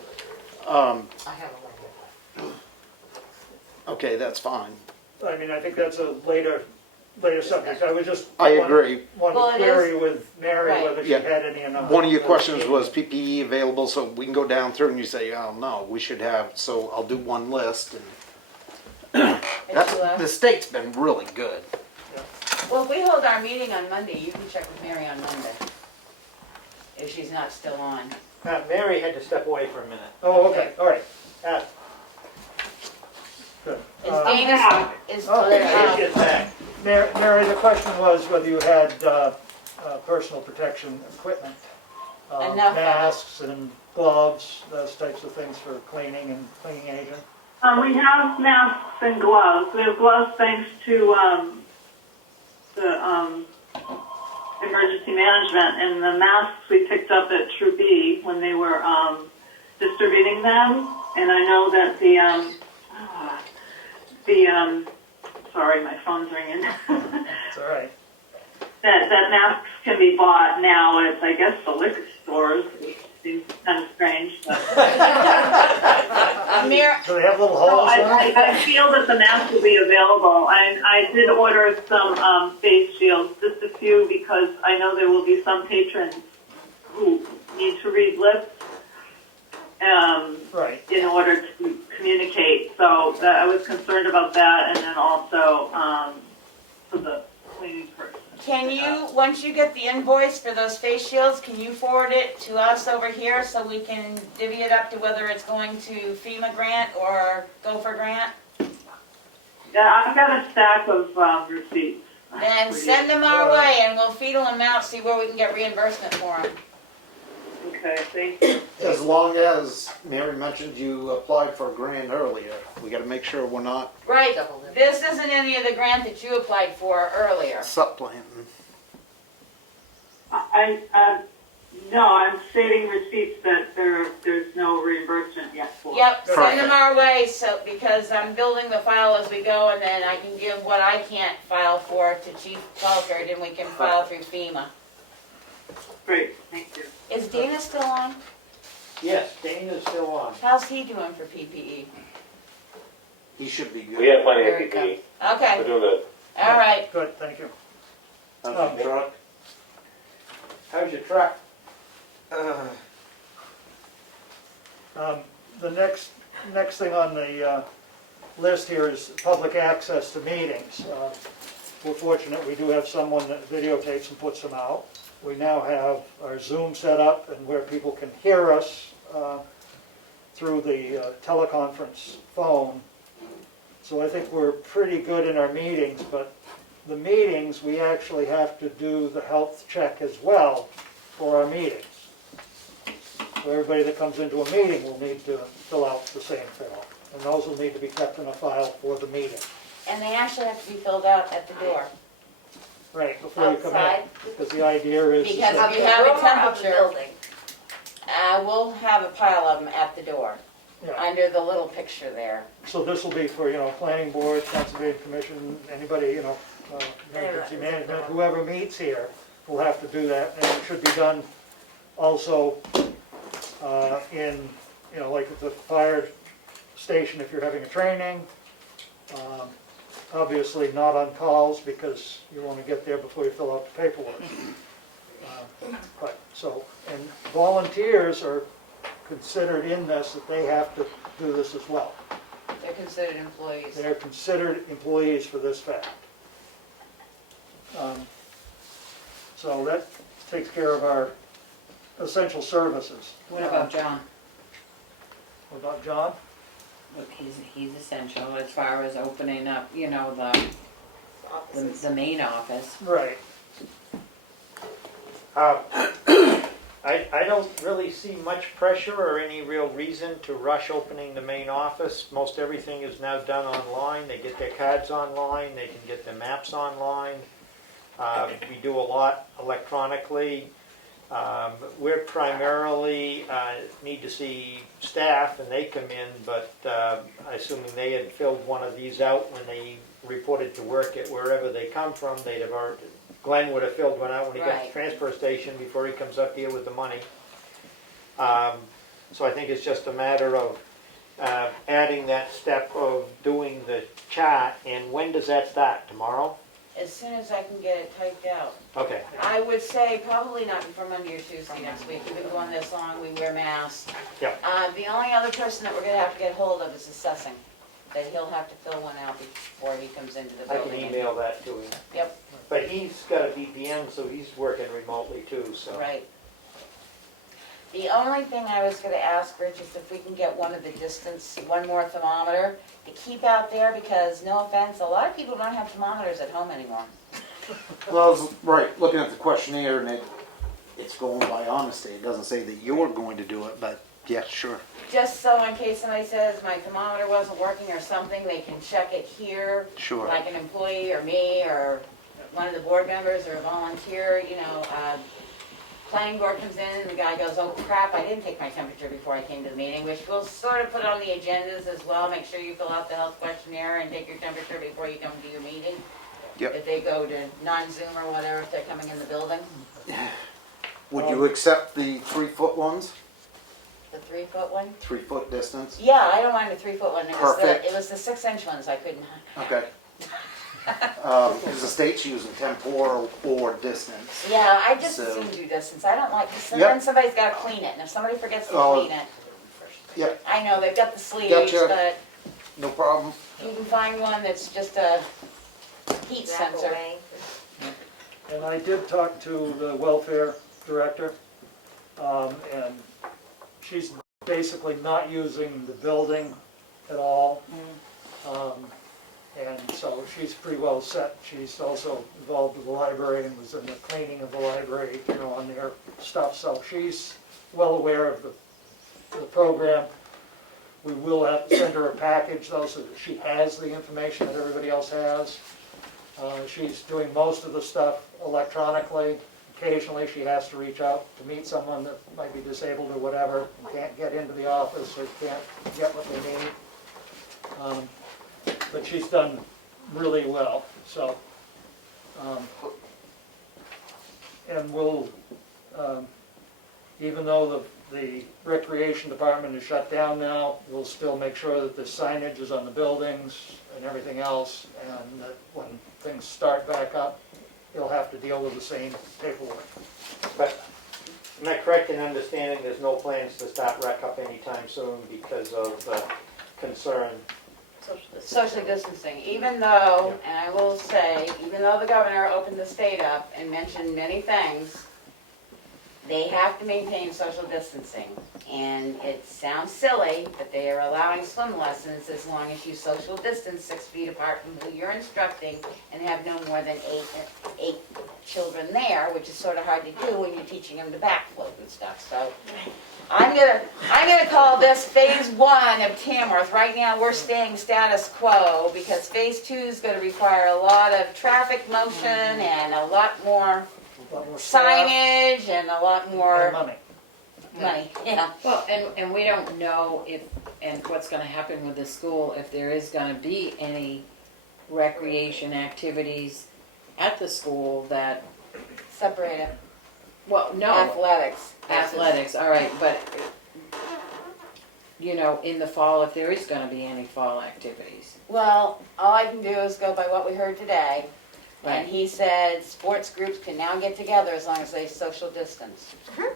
I have a little. Okay, that's fine. I mean, I think that's a later subject. I was just. I agree. Wanted Well, to it query with Mary Right. whether she Yeah. had any or not. One of your questions was PPE available, so we can go down through and you say, oh, no, we should have, so I'll do one list. And the state's been really good. Well, if we hold our meeting on Monday, you can check with Mary on Monday. If she's not still on. Mary had to step away for a minute. Oh, okay, all right. Good. Is Dana, is Oh, Let's get back. Mary, the question was whether you had personal protection equipment. Enough. Masks and gloves, those types of things for cleaning and cleaning agent. We have masks and gloves. We have gloves thanks to the emergency management, and the masks we picked up at Troop E when they were distributing them. And I know that sorry, my phone's ringing. It's all right. that masks can be bought now at, I guess, the liquor stores, which seems kind of strange. But Do they have little so holes in them? I feel that the masks will be available. I did order some face shields, just a few, because I know there will be some patrons who need to read lips Right. in order to communicate. So I was concerned about that, and then also for the cleaning person. Can you, once you get the invoice for those face shields, can you forward it to us over here so we can divvy it up to whether it's going to FEMA grant or Gopher grant? Yeah, I've got a stack of receipts. Then send them our way and we'll feedle them out, see where we can get reimbursement for them. Okay, thank you. As long as, Mary mentioned you applied for a grant earlier, we gotta make sure we're not Right, this isn't any of the grant that you applied for earlier. supplanting. No, I'm stating receipts that there's no reimbursement yet for. Yep, send them our way, so, because I'm building the file as we go, and then I can give what I can't file for to Chief Falkert, and we can file through FEMA. Great, thank you. Is Dana still on? Yes, Dana's still on. How's he doing for PPE? He should be We good. have plenty of Very PPE. We're Okay, doing good. all right. Good, thank you. How's your truck? How's your truck? The next thing on the list here is public access to meetings. We're fortunate we do have someone that videotapes and puts them out. We now have our Zoom set up and where people can hear us through the teleconference phone. So I think we're pretty good in our meetings, but the meetings, we actually have to do the health check as well for our meetings. So everybody that comes into a meeting will need to fill out the same form. And those will need to be kept in a file for the meeting. And they actually have to be filled out at the door. Right, before you come in. Outside? Because the idea is Because that if you have a Room or of the temperature, building? we'll have a pile of them at the door, yeah. under the little picture there. So this will be for, planning board, conservation commission, anybody, emergency management, whoever meets here will have to do that. And it should be done also in, like at the fire station if you're having a training. Obviously not on calls because you want to get there before you fill out the paperwork. And volunteers are considered in this, that they have to do this as well. They're considered employees. They're considered employees for this fact. So that takes care of our essential services. What about John? What about John? Look, he's essential as far as opening up, the main office. Right. I don't really see much pressure or any real reason to rush opening the main office. Most everything is now done online. They get their cards online, they can get their maps online. We do a lot electronically. We're primarily need to see staff and they come in, but assuming they had filled one of these out when they reported to work at wherever they come from, they'd have already, Glenn would have filled one out when he got to Right. the transfer station before he comes up here with the money. So I think it's just a matter of adding that step of doing the chart. And when does that start? Tomorrow? As soon as I can get it typed out. Okay. I would say probably not before Monday or Tuesday next week. We've been going this long, we wear masks. Yep. The only other person that we're gonna have to get hold of is assessing. That he'll have to fill one out before he comes into the I building. can email that to him. Yep, But he's got a VPN, so he's working remotely too, so. right. The only thing I was gonna ask, Rich, is if we can get one more thermometer to keep out there, because no offense, a lot of people don't have thermometers at home anymore. Well, I was, right, looking at the questionnaire and it's going by honesty. It doesn't say that you're going to do it, but yeah, sure. Just so in case somebody says my thermometer wasn't working or something, they can check it here. Sure. Like an employee or me or one of the board members or a volunteer, planning board comes in and the guy goes, oh crap, I didn't take my temperature before I came to the meeting, which we'll sort of put on the agendas as well. Make sure you fill out the health questionnaire and take your temperature before you come to your meeting. Yep. If they go to non-Zoom or whatever, if they're coming in the building. Would you accept the 3-foot ones? The 3-foot one? 3-foot distance? Yeah, I don't mind the 3-foot one. Perfect. It was the 6-inch ones I couldn't. Okay. Because the state's using temporal or distance. Yeah, I just So- assume do distance. I don't like, because Yep. then somebody's got to clean it, and if somebody forgets to Oh. clean it, Yep, I know they've got the sleeves, Gotcha. but no problem. you can find one that's just a heat Zap sensor. away. And I did talk to the welfare director, and she's basically not using the building at all. And so she's pretty well set. She's also involved with the library and was in the cleaning of the library, you know, on their stuff. So she's well aware of the program. We will have to send her a package though, so that she has the information that everybody else has. She's doing most of the stuff electronically. Occasionally she has to reach out to meet someone that might be disabled or whatever, and can't get into the office or can't get what they need. But she's done really well, so. And we'll, even though the recreation department is shut down now, we'll still make sure that the signage is on the buildings and everything else, and that when things start back up, you'll have to deal with the same paperwork. But am I correct in understanding there's no plans to start rec up anytime soon because of concern? Social distancing, even though, and I will say, even though the governor opened the state up and mentioned many things, they have to maintain social distancing. And it sounds silly, but they are allowing swim lessons as long as you social distance 6 feet apart from who you're instructing and have no more than eight children there, which is sort of hard to do when you're teaching them to backflip and stuff. So I'm gonna call this phase 1 of Tamworth. Right now we're staying status quo because phase 2 is going to require a lot of traffic motion and a lot more Staff signage and a lot more and money. money. Yeah. Well, and we don't know if, and what's gonna happen with the school, if there is gonna be any recreation activities at the school that, Separate it. well, no. Athletics. Athletics, all right, but, you know, in the fall, if there is gonna be any fall activities. Well, all I can do is go by what we heard today. Right. And he said sports groups can now get together as long as they social distance. Right.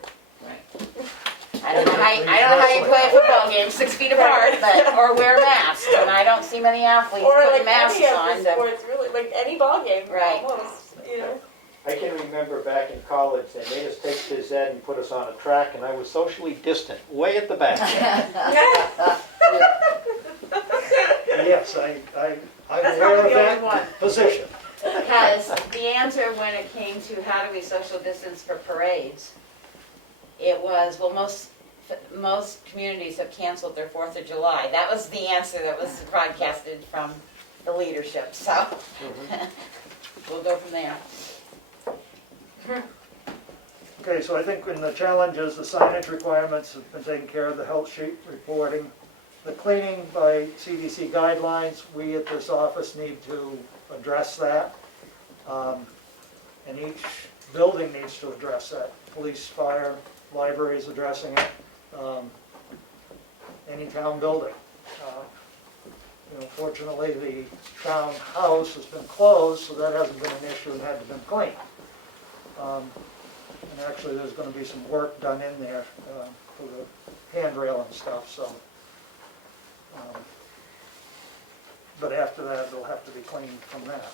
I don't know how you play a football game 6 feet apart, but, or wear masks, and I don't see many athletes Or putting like masks any of on. the sports, really, like any ball game, Right. almost, you know. I can remember back in college, they made us take phys ed and put us on a track, and I was socially distant, way at the back. Yes, I'm That's aware probably of the only one. that position. Because the answer when it came to how do we social distance for parades, it was, well, most communities have canceled their 4th of July. That was the answer that was broadcasted from the leadership, so we'll go from there. Okay, so I think in the challenges, the signage requirements have been taken care of, the health sheet reporting. The cleaning by CDC guidelines, we at this office need to address that. And each building needs to address that. Police, fire, library is addressing it. Any town building. You know, fortunately, the town house has been closed, so that hasn't been an issue and had to been cleaned. And actually, there's going to be some work done in there for the handrail and stuff, so. But after that, it'll have to be cleaned from that.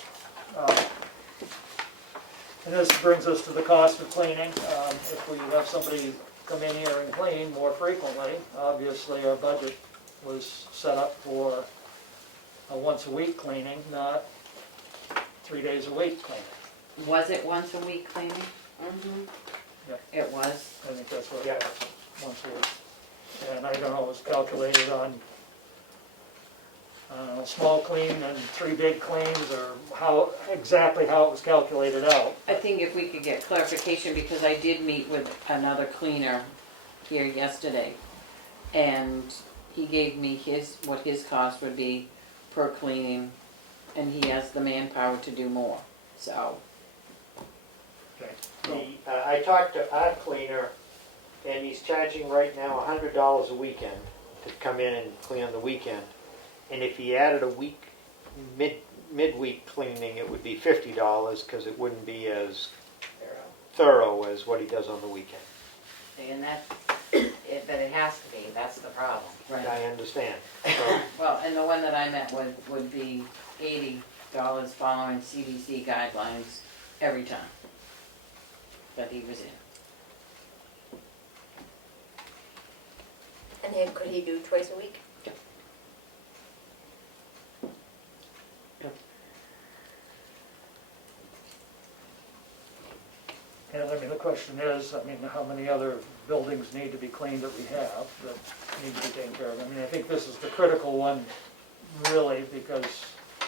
And this brings us to the cost of cleaning. If we have somebody come in here and clean more frequently, obviously our budget was set up for a once-a-week cleaning, not 3 days a week cleaning. Was it once a week cleaning? Mm-hmm. Yeah. It was. I think that's what Yeah. it was, once a week. And I don't know, it was calculated on small clean and 3 big cleans, or exactly how it was calculated out. I think if we could get clarification, because I did meet with another cleaner here yesterday, and he gave me what his cost would be per cleaning, and he has the manpower to do more, so. Okay. I talked to our cleaner, and he's charging right now $100 a weekend to come in and clean on the weekend. And if he added a week, midweek cleaning, it would be $50 because it wouldn't be as thorough as what he does on the weekend. And but it has to be, that's the problem. Right. I understand. So, Well, and the one that I met with would be $80 following CDC guidelines every time. that he was in. And could he do twice a week? And I mean, the question is, I mean, how many other buildings need to be cleaned that we have that need to be taken care of? I mean, I think this is the critical one, really, because,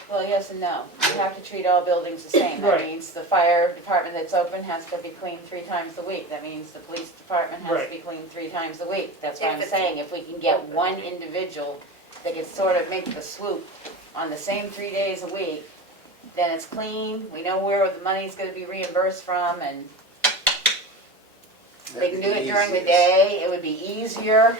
Well, yes and no. You have to treat all buildings the same. That Right. means the fire department that's open has to be cleaned 3 times a week. That means the police department has to Right. be cleaned 3 times a week. That's what If I'm it's saying. If we can get open. one individual that can sort of make the swoop on the same 3 days a week, then it's clean. We know where the money's gonna be reimbursed from, and they can do it during the day. It would be easier.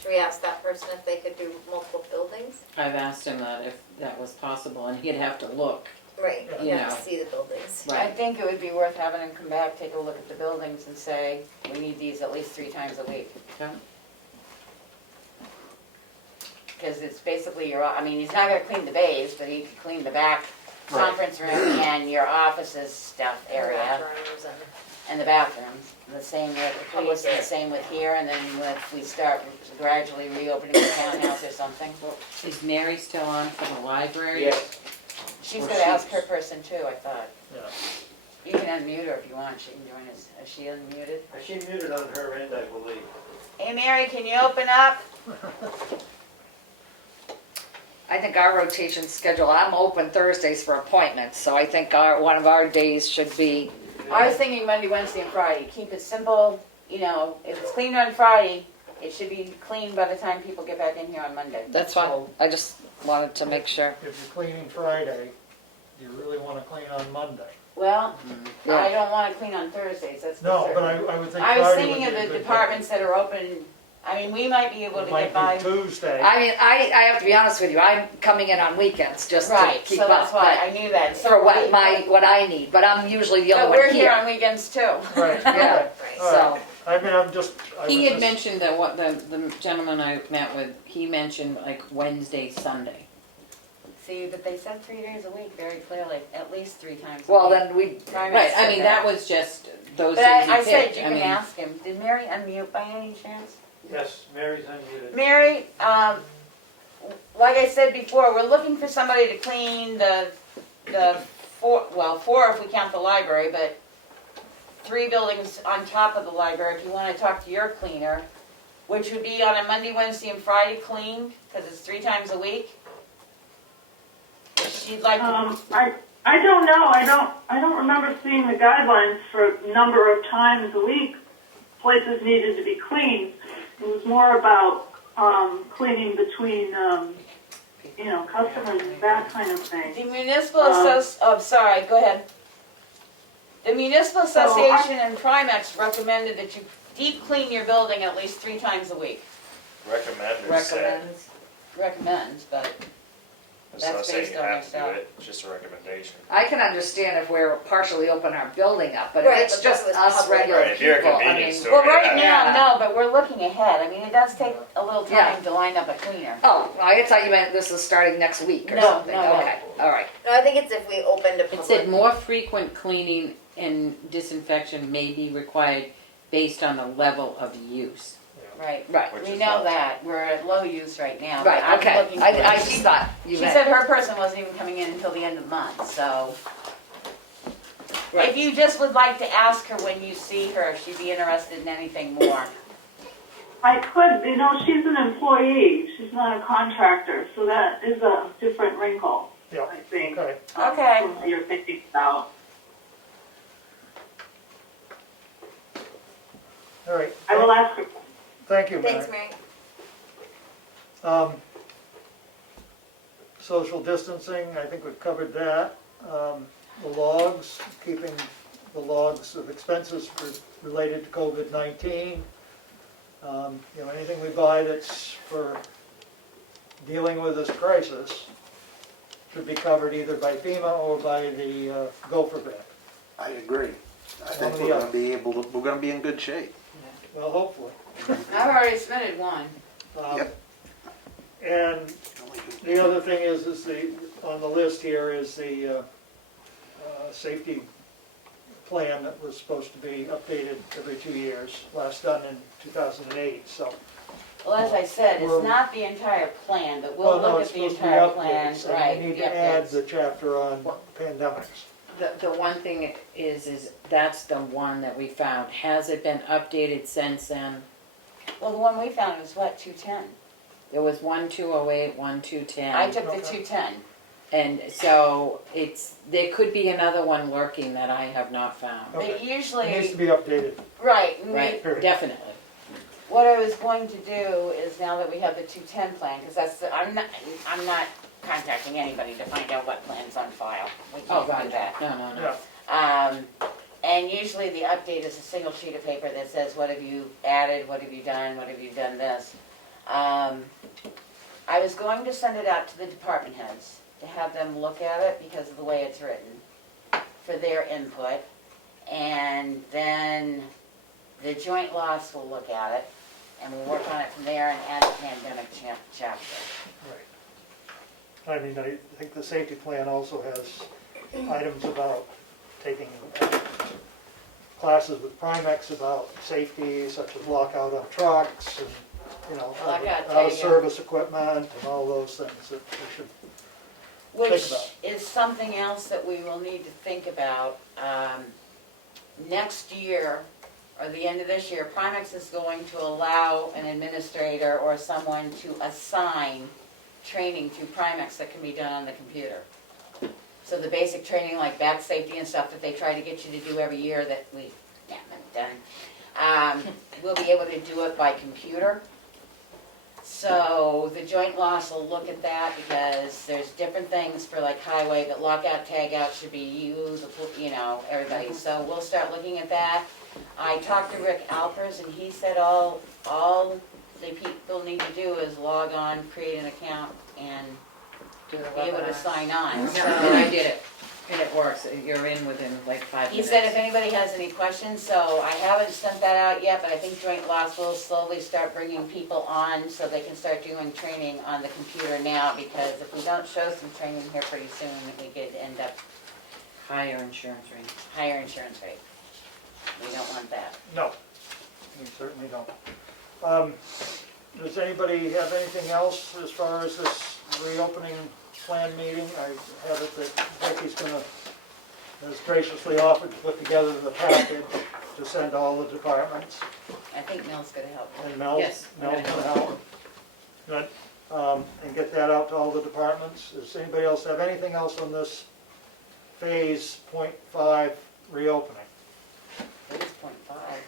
Should we ask that person if they could do multiple buildings? I've asked him that if that was possible, and he'd have to look. Right, you Yeah. have to see the buildings. I think it would be worth having them come back, take a look at the buildings and say, we need these at least 3 times a week. Okay. Because it's basically your, I mean, he's not gonna clean the bays, but he can clean the back Right. conference room and your offices stuff area Bathrooms and the bathrooms. The same with the police, and the same with here, and then if we start gradually reopening the townhouse or something. Is Mary still on for the library? Yes. She's Or gonna she- ask her person too, I thought. yeah. You can unmute her if you want, she can join us. Is she unmuted? She muted on her end, I believe. Hey Mary, can you open up? I think our rotation schedule, I'm open Thursdays for appointments, so I think one of our days should be, I was thinking Monday, Wednesday, and Friday. Keep it simple, you know, if it's cleaned on Friday, it should be clean by the time people get back in here on Monday. that's fine. I just wanted to make sure. If you're cleaning Friday, you really wanna clean on Monday. Well, Yeah. I don't wanna clean on Thursdays, that's for No, certain. but I would think I was Friday would thinking be of a the good day. departments that are open, I mean, we might be able to It get by. might be Tuesday. I mean, I have to be honest with you, I'm coming in on weekends just to Right, keep so up. that's why but- I knew that. So For what I need, but I'm usually the But only we're one here here. on weekends too. Right, Yeah. okay, Right. all So, right. I mean, I He was had just- mentioned that what the gentleman I met with, he mentioned like Wednesday, Sunday. See, but they said 3 days a week very clearly, at least 3 times a week. well, then we, Simon Right, I said mean, that was just those But days he I said picked. you I can mean, ask him. Did Mary unmute by any chance? Yes, Mary's unmuted. Mary, like I said before, we're looking for somebody to clean the 4 if we count the library, but 3 buildings on top of the library if you want to talk to your cleaner, which would be on a Monday, Wednesday, and Friday clean, because it's 3 times a week. If she'd like to, I don't know. I don't remember seeing the guidelines for number of times a week places needed to be cleaned. It was more about cleaning between customers and that kind of thing. the municipal sorry, go ahead. The Municipal Association and Primex recommended that you deep clean your building at least 3 times a week. Recommend or say. Recommends, but It's not That's saying based you on have to do yourself. it, it's just a recommendation. I can understand if we're partially open our building up, but Right, if it's but just that was us public. regular Right, if you're a people, I convenience mean. store. well, right Yeah. now, no, but we're looking ahead. I mean, it does take a little time Yeah. to line up a cleaner. Oh, I thought you meant this is starting next week or No, something. no, no. Okay, all right. No, I think it's if we opened a it public. said more frequent cleaning and disinfection may be required based on the level of use. Right. Right. Which We is know not- that. We're at low use right now. but Right, I'm okay. looking I for- just thought you She meant. said her person wasn't even coming in until the end of the month, so. Right. If you just would like to ask her when you see her if she'd be interested in anything more. I could, she's an employee. She's not a contractor, so that is a different wrinkle, Yeah, I think. okay. Okay. from what you're thinking about. All right. I will ask her. Thank you, Mary. Thanks, Mary. Social distancing, I think we've covered that. The logs, keeping the logs of expenses related to COVID-19. Anything we buy that's for dealing with this crisis should be covered either by FEMA or by the Gopher grant. I agree. I think One or we're the gonna be we're gonna be in good shape. Well, hopefully. I've already submitted one. Yep. And the other thing is on the list here is the safety plan that was supposed to be updated every 2 years, last done in 2008, so. Well, as I said, Well- it's not the entire plan, but we'll Well, no, look it's at the supposed to be entire updates, plan, so right, we need the to add updates. the chapter on pandemics. The one thing is that's the one that we found. Has it been updated since then? Well, the one we found was what, 210? There was 1208, 1210. I took the Okay. 210. And so there could be another one lurking that I have not found. Okay. But It needs to usually, be updated. right, and Right, Period. definitely. what I was going to do is now that we have the 210 plan, because I'm not contacting anybody to find out what plan's on file. We Oh, can't do right, that. no. Yeah. And usually the update is a single sheet of paper that says, what have you added, what have you done this. I was going to send it out to the department heads to have them look at it because of the way it's written, for their input. And then the joint loss will look at it, and we'll work on it from there and add the pandemic chapter. Right. I mean, I think the safety plan also has items about taking classes with Primex about safety, such as lockout on trucks and, Lockout, out of service equipment and all those things that we should. Which about. is something else that we will need to think about. Next year, or the end of this year, Primex is going to allow an administrator or someone to assign training through Primex that can be done on the computer. So the basic training like back safety and stuff that they try to get you to do every year that we haven't done, we'll be able to do it by computer. So the joint loss will look at that because there's different things for like highway, but lockout, tagout should be you, everybody. So we'll start looking at that. I talked to Rick Alpers and he said all the people need to do is log on, create an account, and Do the be able to webinar. sign on. And So I did it, and it works. You're in within like 5 he minutes. said if anybody has any questions, so I haven't sent that out yet, but I think joint loss will slowly start bringing people on so they can start doing training on the computer now, because if we don't show some training here pretty soon, we could end up Higher insurance rate. higher insurance rate. We don't want that. No, we certainly don't. Does anybody have anything else as far as this reopening plan meeting? I have it that Becky's has graciously offered to put together the package to send to all the departments. I think Mel's gonna help. And Mel's Yes, I'm gonna gonna help. Good. And get that out to all the departments. Does anybody else have anything else on this phase .5 reopening? Phase .5,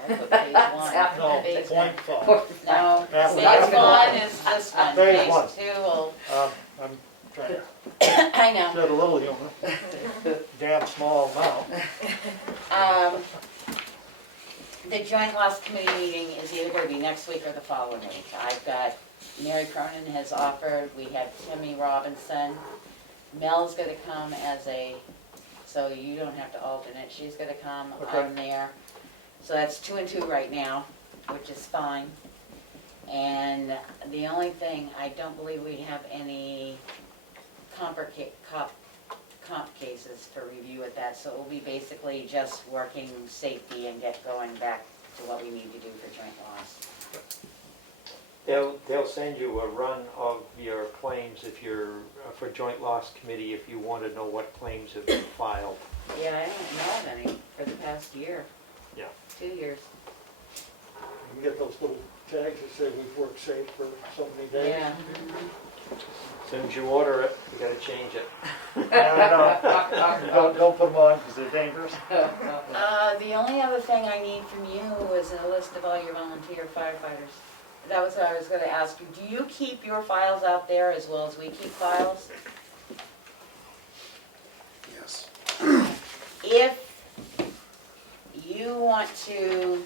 I put phase 1. No, Phase .5. No, That's phase what 1 is this one. Phase one. 2 will, I'm trying to I know. shed a little humor. Damn small amount. The joint loss committee meeting is either gonna be next week or the following week. I've got, Mary Cronin has offered, we have Timmy Robinson. Mel's gonna come so you don't have to alternate, she's gonna come, Okay. I'm there. So that's 2 and 2 right now, which is fine. And the only thing, I don't believe we have any comp cases for review at that, so it will be basically just working safety and get going back to what we need to do for joint loss. They'll send you a run of your claims if you're, for joint loss committee, if you want to know what claims have been filed. Yeah, I don't know of any for the past year. Yeah. 2 years. You can get those little tags that say we've worked safe for so many days. Yeah. As soon as you order it, you gotta change it. No, don't put them on because they're dangerous. The only other thing I need from you is a list of all your volunteer firefighters. That was what I was gonna ask you. Do you keep your files out there as well as we keep files? Yes. If you want to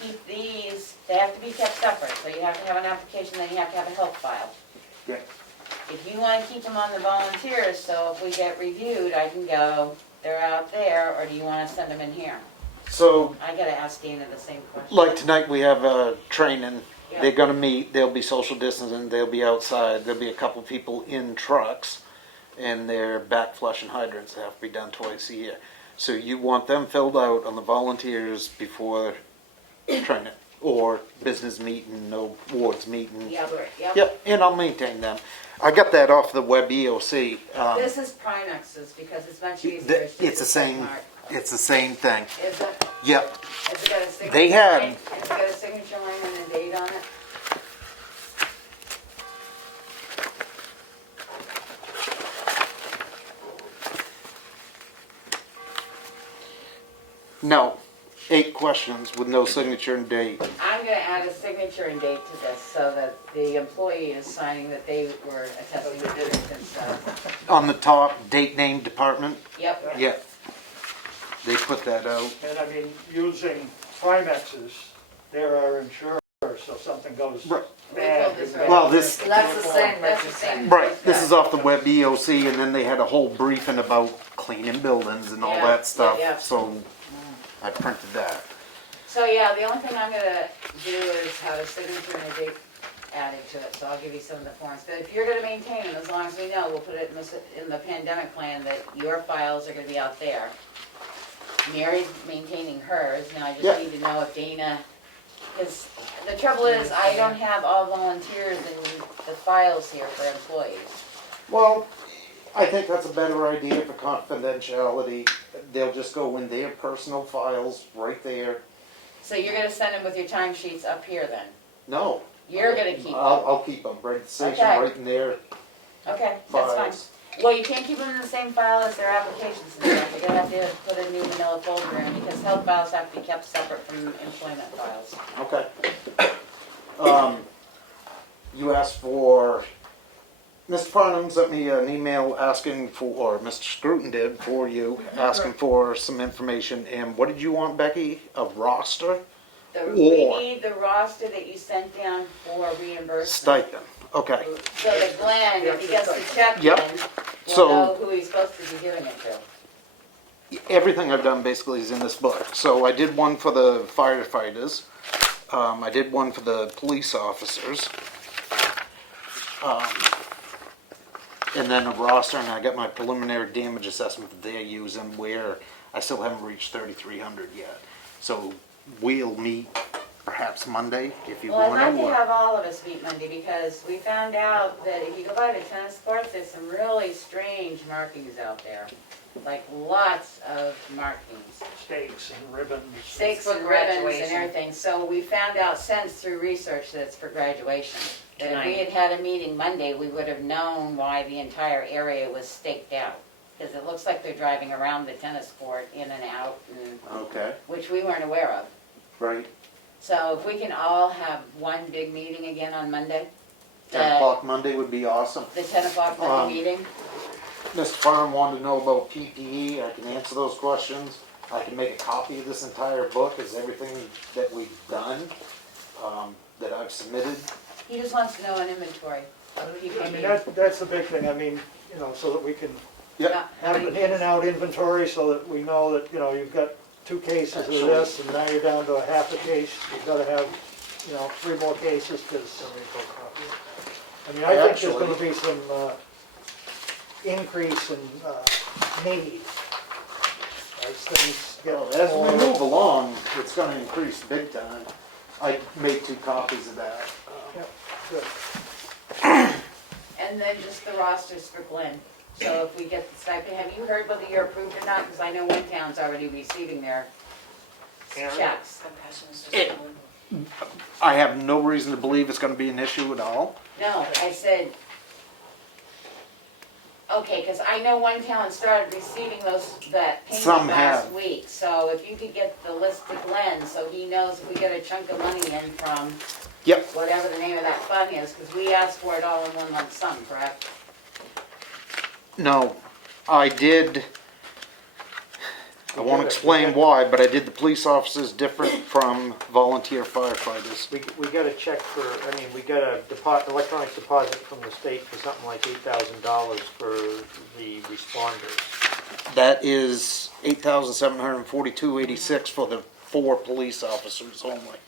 keep these, they have to be kept separate, so you have to have an application, then you have to have a health file. Yeah. If you want to keep them on the volunteers, so if we get reviewed, I can go, they're out there, or do you want to send them in here? So, I gotta ask Dana the same question. like tonight, we have a training. Yeah. They're gonna meet, they'll be social distancing, they'll be outside, there'll be a couple people in trucks, and they're back flushing hydrants that have to be done twice a year. So you want them filled out on the volunteers before trying to, or business meeting, no wards meeting. Yeah, yep. Yep, and I'll maintain them. I got that off the web EOC. This is Primex's because it's much easier. It's the same. It's the same thing. Is it? Yep. Has it got a signature? They had- line? Has it got a signature line and a date on it? No. 8 questions with no signature and date. I'm gonna add a signature and date to this so that the employee is signing that they were attesting to this and stuff. On the top, date, name, department. Yep. Yep. They put that out. And I mean, using Primex's, they're our insurer, so if something goes Right. bad. This right. Well, this, So that's the same, That's the same. right, this is off the web EOC, and then they had a whole briefing about cleaning buildings and all Yeah, that stuff, yeah. so I printed that. So yeah, the only thing I'm gonna do is have a signature and a date added to it, so I'll give you some of the forms. But if you're gonna maintain them, as long as we know, we'll put it in the pandemic plan that your files are gonna be out there. Mary's maintaining hers, now I Yeah. just need to know if Dana, because the trouble is, I don't have all volunteers in the files here for employees. Well, I think that's a better idea for confidentiality. They'll just go in their personal files right there. So you're gonna send them with your timesheets up here then? No. You're gonna keep them? I'll keep them, right, station Okay. right in there. Okay, that's fine. Files. Well, you can't keep them in the same file as their applications and stuff. You're gonna have to put a new manila folder in because health files have to be kept separate from employment files. Okay. You asked for, Mr. Farnham sent me an email asking for, or Mr. Scruton did for you, asking for some information. And what did you want, Becky? A roster? We Or- need the roster that you sent down for reimbursement. Stipend. Okay. So that Glenn, if he gets the check in, Yep. will So- know who he's supposed to be giving it to. Everything I've done basically is in this book. So I did one for the firefighters. I did one for the police officers. And then a roster, and I got my preliminary damage assessment that they're using where I still haven't reached 3,300 yet. So we'll meet perhaps Monday if you Well, I'd want like to. to have all of us meet Monday because we found out that if you go by the tennis courts, there's some really strange markings out there. Like lots of markings. Stakes and ribbons. Stakes For and ribbons and graduation. everything. So we found out since through research that it's for graduation. That if we had had a meeting Monday, we would have known why the entire area was staked out. Because it looks like they're driving around the tennis court in and out, and, Okay, which we weren't aware of. right. So if we can all have one big meeting again on Monday, 10 o'clock Monday would be awesome. the 10 o'clock Monday meeting. Mr. Farnham wanted to know about PPE. I can answer those questions. I can make a copy of this entire book as everything that we've done, that I've submitted. He just wants to know an inventory of I mean, PPE. that's the big thing, I mean, you know, so that we can Yep. How have many an in and out inventory so that we know that, you know, you've got 2 cases of this and now you're down to a half a case. You've gotta have, you know, 3 more cases because, I mean, I think there's gonna be some increase in need as things get As we more. move along, it's gonna increase big time. I made 2 copies of that. Yeah, good. And then just the rosters for Glenn. So if we get the stipend, have you heard whether you're approved or not? Because I know one town's already receiving their checks. I have no reason to believe it's gonna be an issue at all. No, I said, okay, because I know one town started receiving that payment Some last have. week. So if you could get the list to Glenn, so he knows if we get a chunk of money in from Yep. whatever the name of that fund is, because we asked for it all in one lump sum, correct? No, I did, I won't explain why, but I did the police officers different from volunteer firefighters. We got a check for, I mean, we got a electronic deposit from the state for something like $8,000 for the responders. That is $8,742.86 for the 4 police officers only.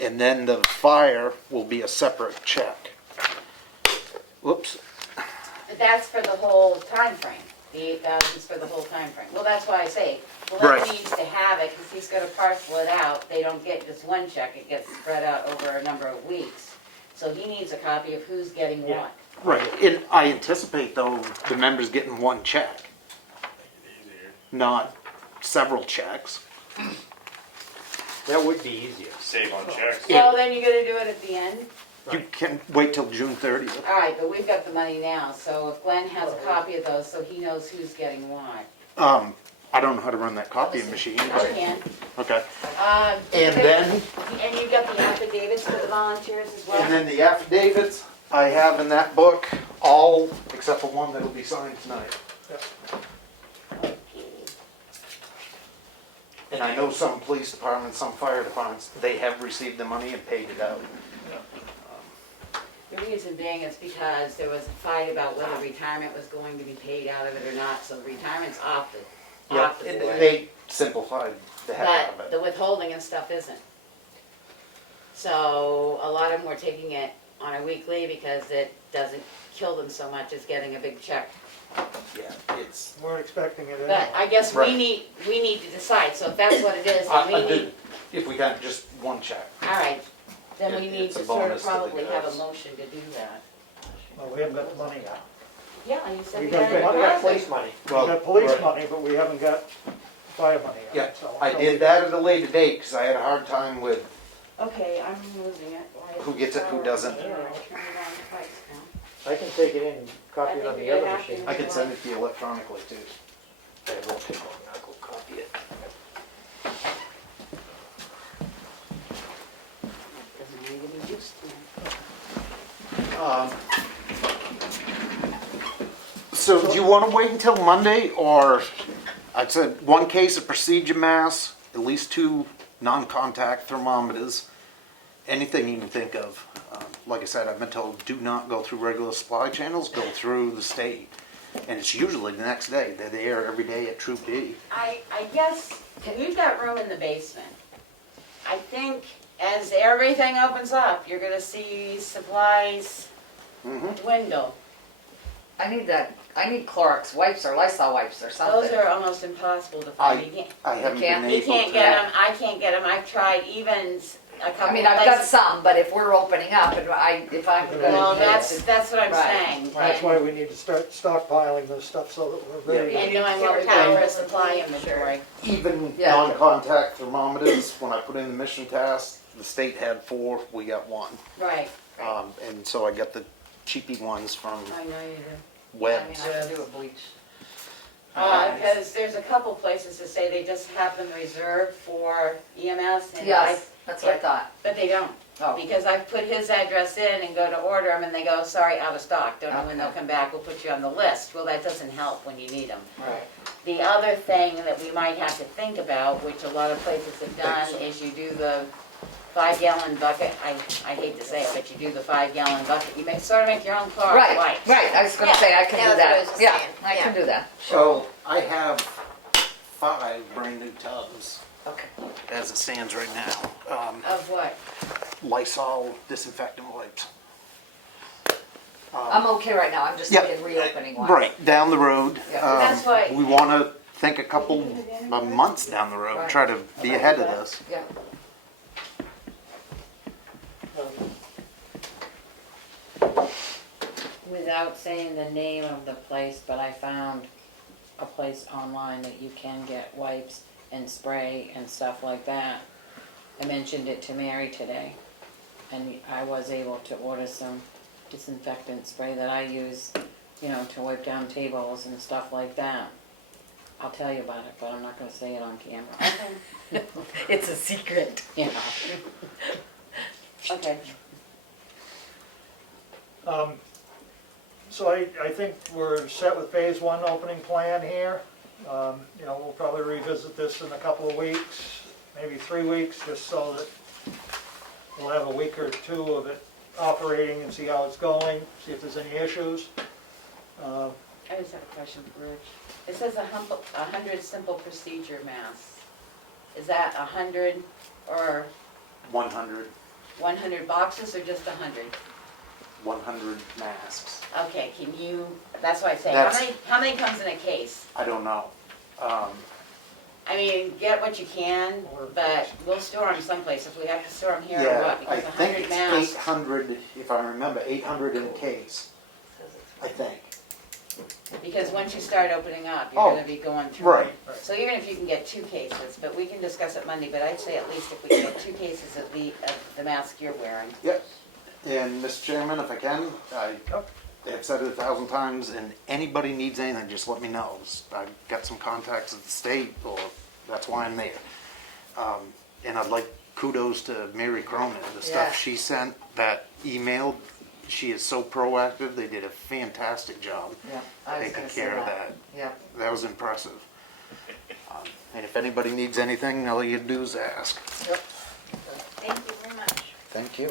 And then the fire will be a separate check. Whoops. But that's for the whole time frame. The 8,000 is for the whole time frame. Well, that's why I say, Glenn Right. needs to have it, because he's gonna parcel it out. They don't get just one check, it gets spread out over a number of weeks. So he needs a copy of who's getting Yeah. what. Right, and I anticipate though, the members getting one check, not several checks. That would be easier. Save on checks. Well, then you're gonna do it at the end? You can wait till June 30th. All right, but we've got the money now, so if Glenn has a copy of those, so he knows who's getting what. I don't know how to run that copying machine, I but, can. okay. And And then, And you've got the affidavits for the volunteers as well? and then the affidavits I have in that book, all except for one that'll be signed tonight. And I know some police departments, some fire departments, they have received the money and paid it out. The reason being is because there was a fight about whether retirement was going to be paid out of it or not, so retirement's off the And board. they simplified the heck out of But it. the withholding and stuff isn't. So a lot of them were taking it on a weekly because it doesn't kill them so much as getting a big check. Yeah, it's. We're expecting it But anyway. I guess Right. we need to decide, so if that's what it is, then we need, If we got just one check. all right, then we It- need it's a to sort of bonus to the probably have a guys. motion to do that. Well, we haven't got the money yet. Yeah, you said We we got had the it We money. got processed. police money. We got police right. money, but we haven't got fire money Yeah, yet. So- I did that at a later date, because I had a hard time with, Okay, I'm losing it. Why is Who gets it, who power doesn't? here? I turned it on twice now. I can take it in and copy it I on think the you're other gonna have machine. to. I can send it to you electronically too. I will take one, I'll go copy it. Doesn't need to be used to. So do you want to wait until Monday, or, I said, one case of procedure mass, at least 2 non-contact thermometers, anything you can think of. Like I said, I've been told, do not go through regular supply channels, go through the state. And it's usually the next day, they're there every day at Troop D. I guess, we've got room in the basement. I think as everything opens up, you're gonna see supplies dwindle. I need Clorox wipes or Lysol wipes or Those something. are almost impossible to find. You can't, I haven't can't- been you able can't to. get them, I can't get them, I've tried even a couple I of mean, I've got places. some, but if we're opening up and if I'm gonna. Well, that's what I'm Right. saying. That's why we need to start stockpiling this stuff so that we're ready. And knowing what we have for a supply inventory. Even Yeah. non-contact thermometers, when I put in the mission task, the state had 4, we got 1. Right, And so I got the cheapy ones from I know you do. Webb's. I do a bleach. Because there's a couple places that say they just have them reserved for EMS and Yes, that's what I thought. but they don't. Oh, Because I've put his address in and go to order them and they go, sorry, out of stock, don't know when they'll Okay. come back, we'll put you on the list. Well, that doesn't help when you need them. right. The other thing that we might have to think about, which a lot of places have done, is you do the 5-gallon bucket. I hate to say it, but you do the 5-gallon bucket. You sort of make your own car Right, white. right, I was gonna Yeah, say, I can yeah, do that's what I that. was just Yeah, saying, I can yeah. do that. So I have 5 brand new tubs Okay. as it stands right now. Of what? Lysol disinfectant wipes. I'm okay right now, I'm just Yep. thinking reopening one. Right, down the road. Yeah. That's why- We want to think a couple of months down the road, Right. try to be ahead of this. Yeah, Without saying the name of the place, but I found a place online that you can get wipes and spray and stuff like that. I mentioned it to Mary today, and I was able to order some disinfectant spray that I use, you know, to wipe down tables and stuff like that. I'll tell you about it, but I'm not gonna say it on camera. It's a secret, you know. Okay. So I think we're set with phase 1 opening plan here. You know, we'll probably revisit this in a couple of weeks, maybe 3 weeks, just so that we'll have a week or 2 of it operating and see how it's going, see if there's any issues. I just have a question for Rich. It says 100 simple procedure masks. Is that 100 or 100. 100 boxes or just 100? 100 masks. Okay, can you, that's why I say, That's- how many comes in a case? I don't know. I mean, get what you can, but we'll store them someplace, if we have to store them here or what, I because think 100 it's masks. 800, if I remember, 800 in a case, I think. Because once you start opening up, Oh, you're gonna be going through. right. So even if you can get 2 cases, but we can discuss it Monday, but I'd say at least if we can get 2 cases of the mask you're wearing. Yep. And Mr. Chairman, if I can, I've said it 1,000 times, and anybody needs anything, just let me know. I've got some contacts at the state, or that's why I'm there. And I'd like kudos to Mary Cronin, the Yeah. stuff she sent, that email, she is so proactive, they did a fantastic job Yeah, I was taking gonna say care of that. that. Yeah. That was impressive. And if anybody needs anything, all you do is ask. Thank you very much. Thank you.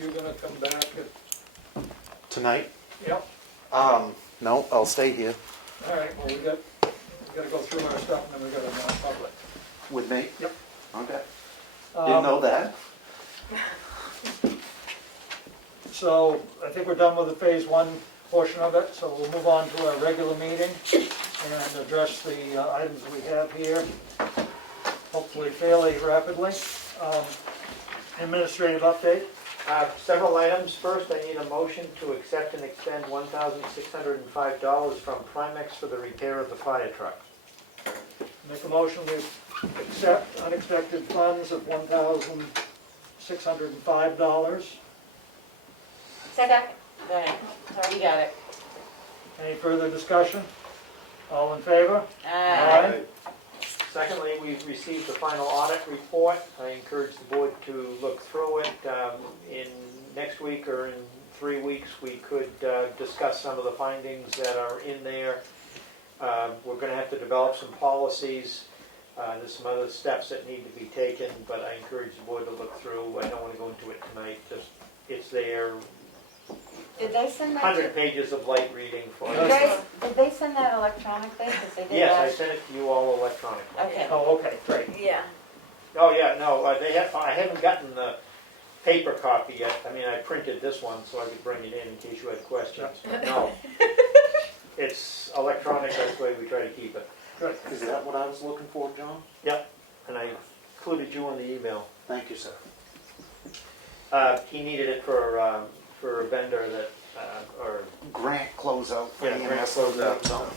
You're gonna come back Tonight? yep, No, I'll stay here. all right, well, we gotta go through our stuff and then we gotta non-public. With me? Yep. Okay. Didn't know that. So I think we're done with the phase 1 portion of it, so we'll move on to our regular meeting and address the items we have here, hopefully fairly rapidly. Administrative update. Several items. First, I need a motion to accept and expend $1,605 from Primex for the repair of the fire truck. Make a motion to accept unexpected funds of $1,605. Second. Go ahead, sorry, you got it. Any further discussion? All in favor? Aye. Secondly, we've received the final audit report. I encourage the board to look through it. In next week or in 3 weeks, we could discuss some of the findings that are in there. We're going to have to develop some policies. There's some other steps that need to be taken, but I encourage the board to look through. I don't want to go into it tonight. Just it's there. Did they send that 100 to, pages of light reading for you. did they send that electronically? 'Cause they did Yes, I last- sent it to you all electronically. Okay. Oh, okay, great. Yeah. Oh, yeah, no, I haven't gotten the paper copy yet. I mean, I printed this one so I could bring it in case you had questions. No. It's electronic, that's the way we try to keep it. Good. Is that what I was looking for, John? And I included you in the email. Thank you, sir. He needed it for a vendor that, or, Grant closeout. for Yeah, the grant EMS closeout. zone.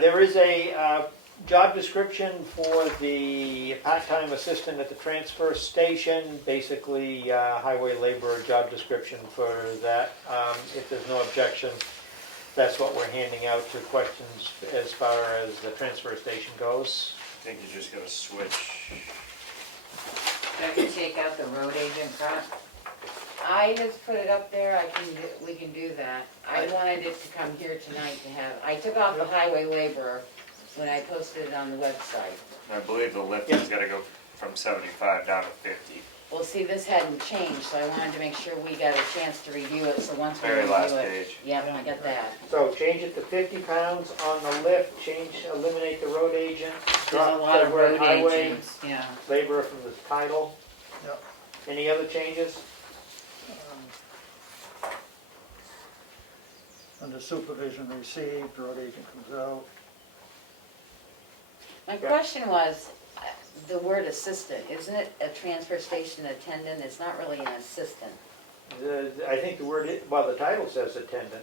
there is a job description for the part-time assistant at the transfer station, basically highway laborer job description for that. If there's no objection, that's what we're handing out to questions as far as the transfer station goes. I think you just gotta switch. I can take out the road agent part. I just put it up there, we can do that. I wanted it to come here tonight to have, I took off the highway laborer when I posted it on the website. I believe the lift has gotta go from 75 down to 50. Well, see, this hadn't changed, so I wanted to make sure we got a chance to review it, so once we Very review last it. page. Yep, I got that. So change it to 50 pounds on the lift, eliminate the road agent, There's a drop lot the of word road highway agents, yeah. laborer from the title. Yep. Any other changes? Under supervision received, road agent comes out. My question was, the word assistant, isn't it a transfer station attendant? It's not really an assistant. I think the word, the title says attendant.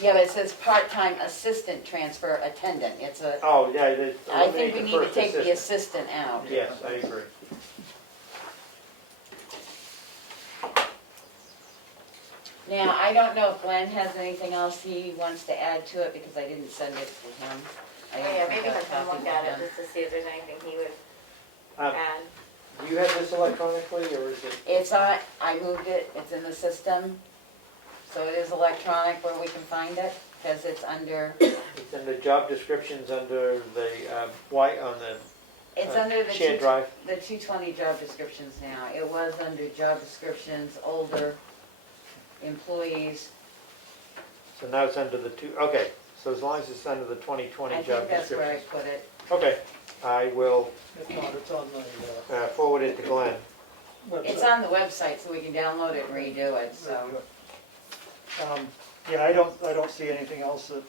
Yeah, but it says part-time assistant transfer attendant. It's a, Oh, yeah, I think we eliminate the need to first take the assistant. assistant out. Yes, I agree. Now, I don't know if Glenn has anything else he wants to add to it, because I didn't send it to him. I didn't Yeah, print maybe out have him copy look to at him. it just to see if there's anything he would Um, add. Do you have this electronically, or is it? It's on, I moved it, it's in the system, so it is electronic where we can find it, because it's under, It's in the job descriptions under the, on the it's under the shared drive. the 220 job descriptions now. It was under job descriptions, older employees. So now it's under the okay, so as long as it's under the 2020 I job think that's where I description. put it. Okay, I will If not, it's on the, forward it to Glenn. website. It's on the website, so we can download it and redo it, so. Yeah, I don't see anything else that,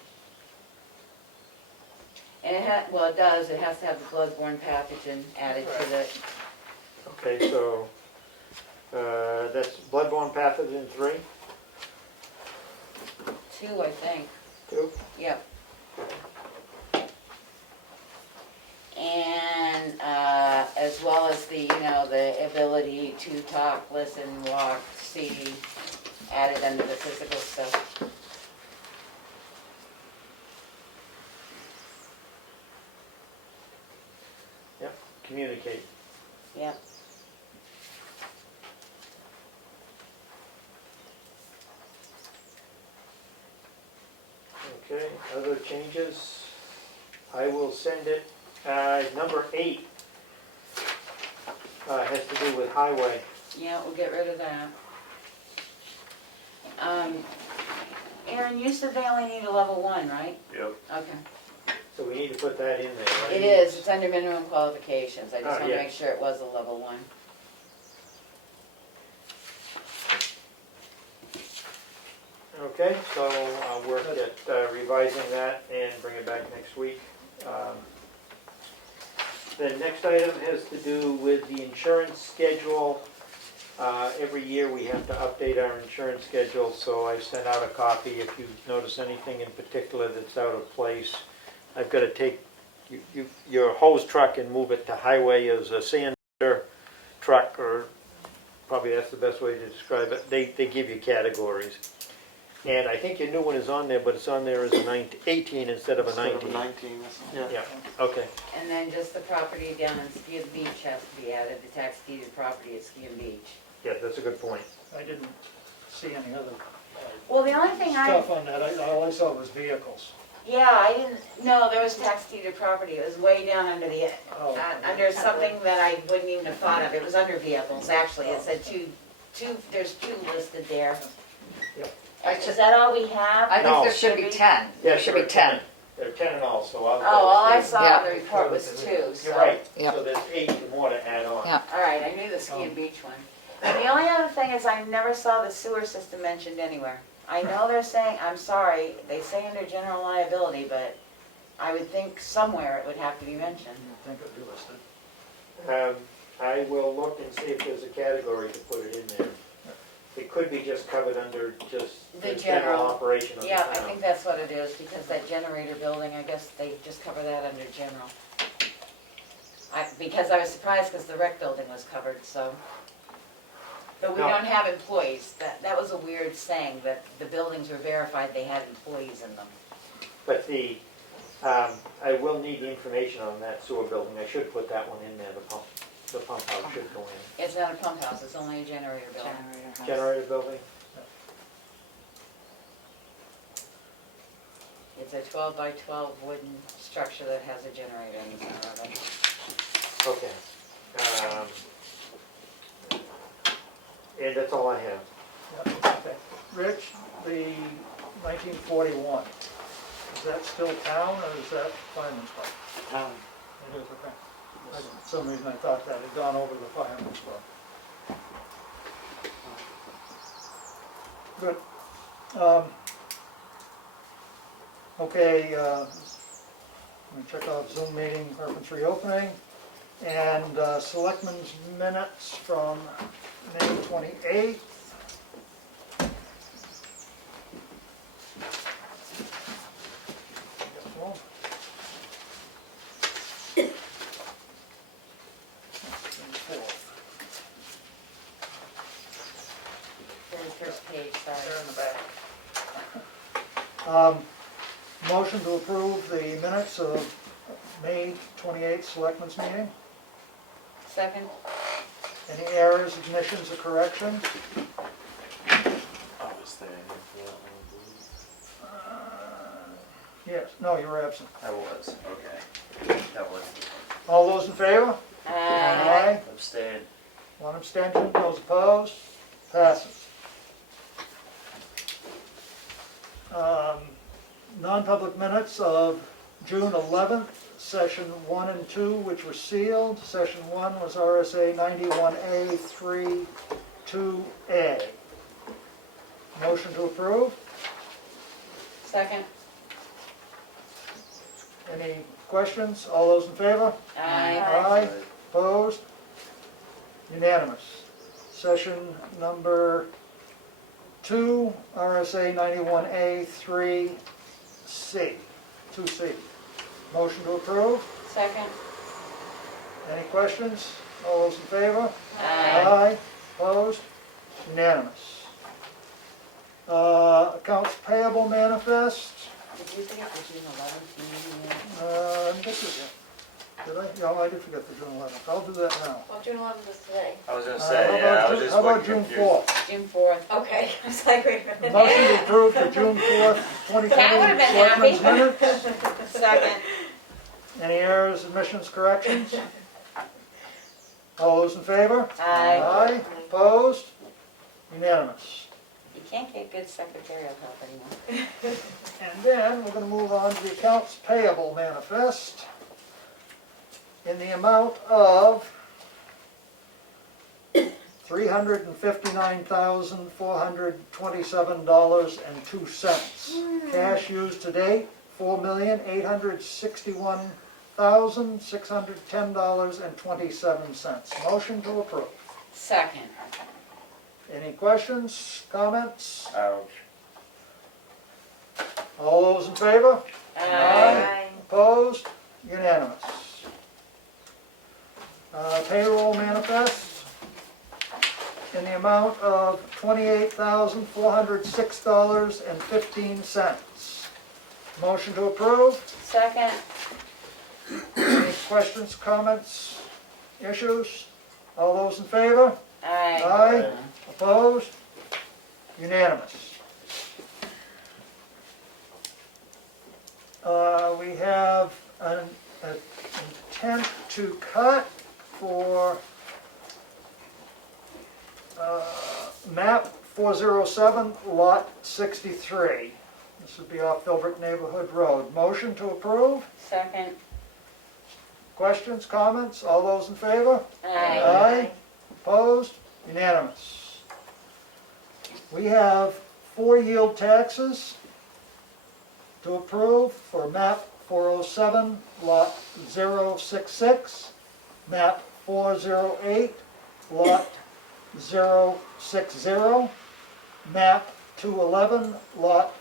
And well, it does, it has to have the bloodborne pathogen added to the, Okay, so, that's bloodborne pathogen 3? 2, I think. 2? Yep. And, as well as the, the ability to talk, listen, walk, see, added under the physical stuff. Yep, communicate. Yep. Okay, other changes? I will send it. Number 8 has to do with highway. Yeah, we'll get rid of that. Aaron, you said they only need a level 1, right? Yep. Okay. So we need to put that in there, right? It is, it's under minimum qualifications, I just Oh, wanted to yeah. make sure it was a level 1. Okay, so I'll work at revising that and bring it back next week. The next item has to do with the insurance schedule. Every year we have to update our insurance schedule, so I sent out a copy. If you notice anything in particular that's out of place, I've got to take your hose truck and move it to highway as a sander truck, or probably that's the best way to describe it. They give you categories. And I think your new one is on there, but it's on there as a 18 instead of a 19. 19, yeah. Yeah, okay. And then just the property down in Ski and Beach has to be added, the tax deeded property at Ski and Beach. Yeah, that's a good point. I didn't see any other Well, the only thing stuff on that. All I saw was vehicles. yeah, I didn't, no, there was tax deeded property, it was way down under the, Oh. under something that I wouldn't even have thought of, it was under vehicles, actually, it said there's 2 listed there. Yep. Is that all we have? I think No. there should be 10. There should be 10. There are 10 in all, so I'll. Oh, all I saw Yeah. in the report was 2, so. You're right, Yep. so there's 8 more to add on. Yeah. All right, I knew the Ski and Beach one. And the only other thing is I never saw the sewer system mentioned anywhere. I know they're saying, I'm sorry, they say under general liability, but I would think somewhere it would have to be mentioned. I think it'd be listed. I will look and see if there's a category to put it in there. It could be just covered under just The the general general. operation of the Yeah, town. I think that's what it is, because that generator building, I guess they just cover that under general. Because I was surprised because the rec building was covered, so. But we No. don't have employees. That was a weird saying, that the buildings were verified, they had employees in them. But I will need the information on that sewer building. I should put that one in there, the pump house should go in. It's not a pump house, it's only a generator building. Generator building? It's a 12 by 12 wooden structure that has a generator in the center of it. Okay. And that's all I have. Yeah, okay. Rich, the 1941, is that still town or is that fireman's club? Town. It is, okay. For some reason I thought that had gone over the fireman's club. Good. Okay, let me check out Zoom meeting, reference reopening, and selectmen's minutes from May 28th. Very first page, There sorry. in the back. Motion to approve the minutes of May 28th selectmen's meeting. Second? Any errors, omissions, or corrections? I was there for that one, Yes, no, you were absent. I was, okay. That was, All those in favor? Aye. abstained. One abstention, those opposed, passes. Non-public minutes of June 11th, session 1 and 2, which were sealed. Session 1 was RSA 91A 3 2A. Motion to approve. Second. Any questions? All those in favor? Aye. Aye. Opposed? Unanimous. Session number 2, RSA 91A 3C, 2C. Motion to approve. Second. Any questions? All those in favor? Aye. Aye. Opposed? Unanimous. Accounts payable manifest. Did you forget the June 11th meeting? This is it. Did I? No, I did forget the June 11th. I'll do that now. Well, June 11th is today. I was gonna How say, yeah, about I was Ju- just How about looking June confused. 4th? June 4th. Okay, I was like, wait a minute. Motion to approve the June 4th, 2020 That would've been Selectmen's happy. minutes. Second. Any errors, omissions, corrections? All those in favor? Aye. Aye. Opposed? Unanimous. You can't get good secretarial help anymore. And then we're going to move on to the accounts payable manifest in the amount of $359,427.02. Cash used to date, $4,861,610.27. Motion to approve. Second. Any questions, comments? Ouch. All those in favor? Aye. Opposed? Unanimous. Payroll manifest in the amount of $28,406.15. Motion to approve. Second. Any questions, comments, issues? All those in favor? Aye. Aye. Opposed? Unanimous. We have an intent to cut for map 407, lot 63. This would be off Philbrook Neighborhood Road. Motion to approve? Second. Questions, comments? All those in favor? Aye. Aye. Opposed? Unanimous. We have 4 yield taxes to approve for map 407, lot 066, map 408, lot 060, map 211, lot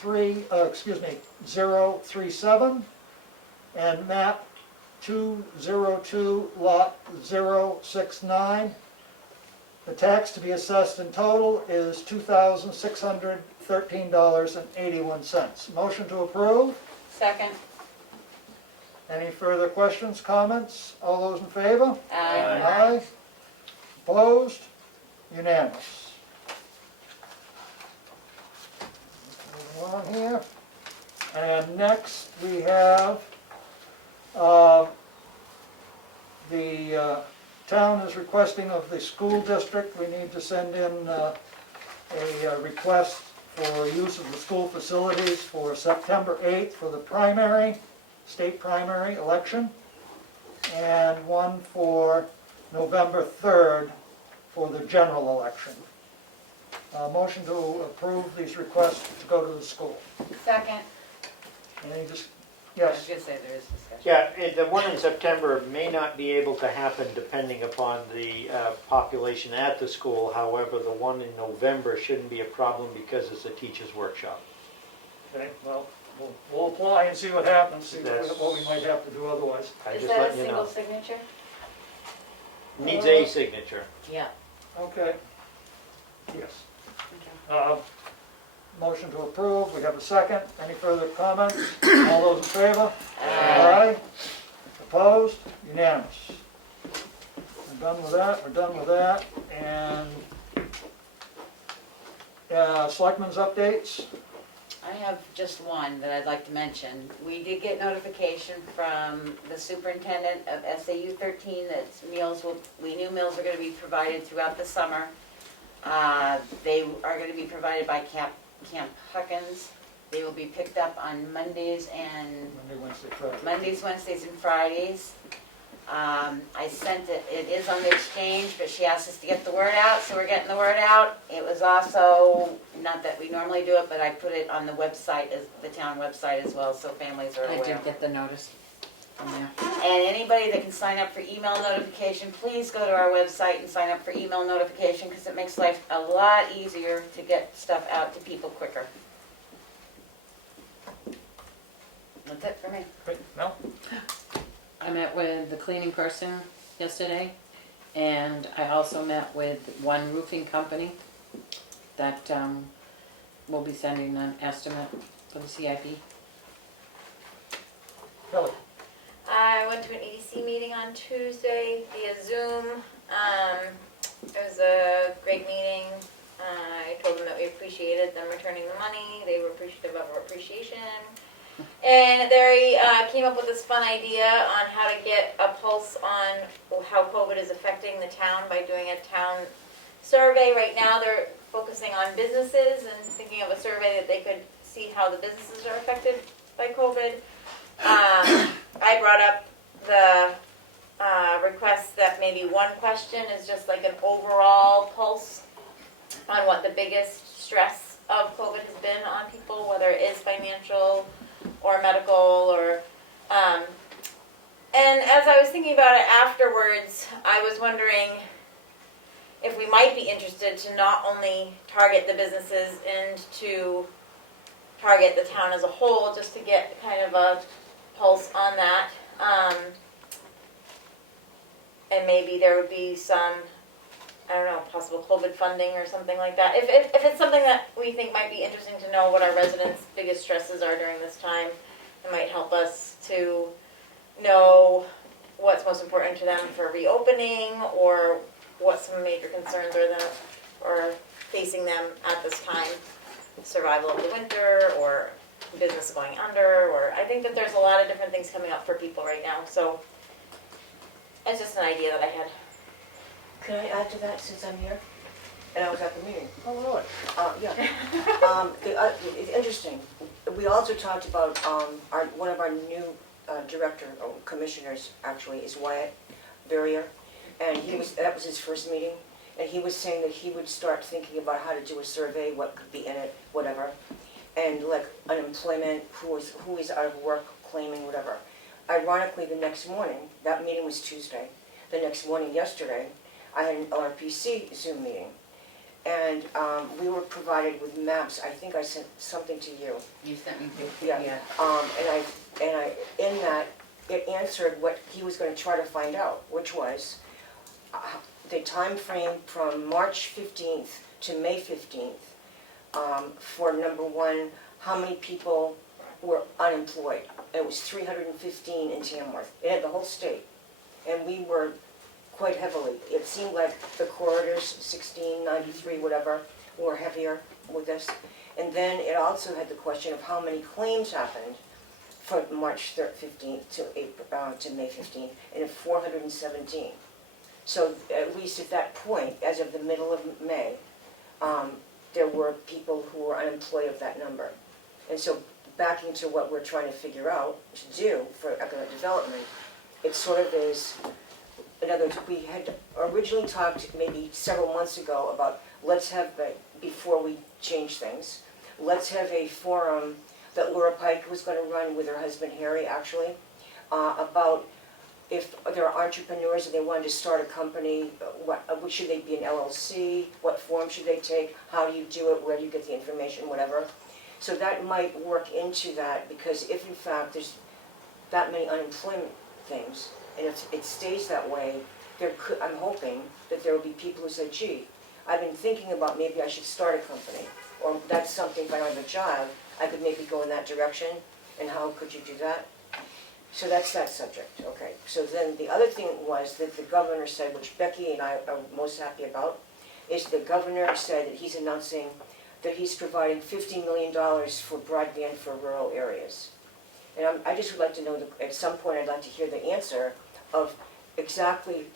037, and map 202, lot 069. The tax to be assessed in total is $2,613.81. Motion to approve. Second. Any further questions, comments? All those in favor? Aye. Aye. Opposed? Unanimous. Moving on here. And next we have the town is requesting of the school district, we need to send in a request for use of the school facilities for September 8th for the primary, state primary election, and one for November 3rd for the general election. Motion to approve these requests to go to the school. Second. Any just, I was yes, gonna say there is discussion. Yeah, the one in September may not be able to happen depending upon the population at the school. However, the one in November shouldn't be a problem because it's a teacher's workshop. okay, well, we'll apply and see what happens, see That's- what we might have to do otherwise. I Is just that a let you single know. signature? Needs a signature. Yeah. Okay. Yes. Okay. Motion to approve, we have a second. Any further comments? All those in favor? Aye. Opposed? Unanimous. We're done with that, we're done with that. And Selectmen's updates? I have just one that I'd like to mention. We did get notification from the superintendent of SAU 13 that we knew meals are gonna be provided throughout the summer. They are gonna be provided by Camp Huckins, They will be picked up on Mondays, Wednesdays, and Fridays. I sent it, it is on the exchange, but she asked us to get the word out, so we're getting the word out. It was also, not that we normally do it, but I put it on the website, as the town website as well, so families are I aware. did get the notice from there. And anybody that can sign up for email notification, please go to our website and sign up for email notification, because it makes life a lot easier to get stuff out to people quicker. That's it for me. Great. Mel? I met with the cleaning person yesterday, and I also met with one roofing company that will be sending an estimate for the CIP. Kelly? I went to an EDC meeting on Tuesday via Zoom. It was a great meeting. I told them that we appreciated them returning the money. They were appreciative of our appreciation. And they came up with this fun idea on how to get a pulse on how COVID is affecting the town by doing a town survey. Right now they're focusing on businesses and thinking of a survey that they could see how the businesses are affected by COVID. I brought up the request that maybe one question is just like an overall pulse on what the biggest stress of COVID has been on people, whether it is financial or medical, or and as I was thinking about it afterwards, I was wondering if we might be interested to not only target the businesses and to target the town as a whole, just to get kind of a pulse on that, and maybe there would be some, I don't know, possible COVID funding or something like that. If it's something that we think might be interesting to know what our residents' biggest stresses are during this time, it might help us to know what's most important to them for reopening, or what some major concerns are facing them at this time. Survival of the winter, or business going under, or I think that there's a lot of different things coming up for people right now. So it's just an idea that I had. Can I add to that since I'm here? And I was at the meeting. Oh, really? Yeah. It's interesting. We also talked about one of our new director, or commissioners actually, is Wyatt Verrier. And that was his first meeting. And he was saying that he would start thinking about how to do a survey, what could be in it, whatever. And like unemployment, who is out of work, claiming, whatever. Ironically, the next morning, that meeting was Tuesday. The next morning, yesterday, I had an LRPC Zoom meeting, and we were provided with maps. I think I sent something to you. You sent me to, Yeah. And in that, it answered what he was going to try to find out, which was the time frame from March 15th to May 15th for number one, how many people were unemployed. It was 315 in Tamworth. It had the whole state, and we were quite heavily. It seemed like the corridors, 16, 93, whatever, were heavier with this. And then it also had the question of how many claims happened from March 15th to May 15th, and 417. So at least at that point, as of the middle of May, there were people who were unemployed of that number. And so back into what we're trying to figure out to do for economic development, it sort of is. In other words, we had originally talked maybe several months ago about before we change things, let's have a forum that Laura Pike was going to run with her husband Harry, actually, about if there are entrepreneurs and they wanted to start a company, what should they be an LLC, what form should they take, how do you do it, where do you get the information, whatever. So that might work into that, because if in fact there's that many unemployment things, and if it stays that way, I'm hoping that there will be people who say, gee, I've been thinking about maybe I should start a company, or that's something, if I don't have a job, I could maybe go in that direction, and how could you do that? So that's that subject, okay. So then the other thing was that the governor said, which Becky and I are most happy about, is the governor said that he's announcing that he's providing $50 million for broadband for rural areas. And I just would like to know, at some point I'd like to hear the answer of exactly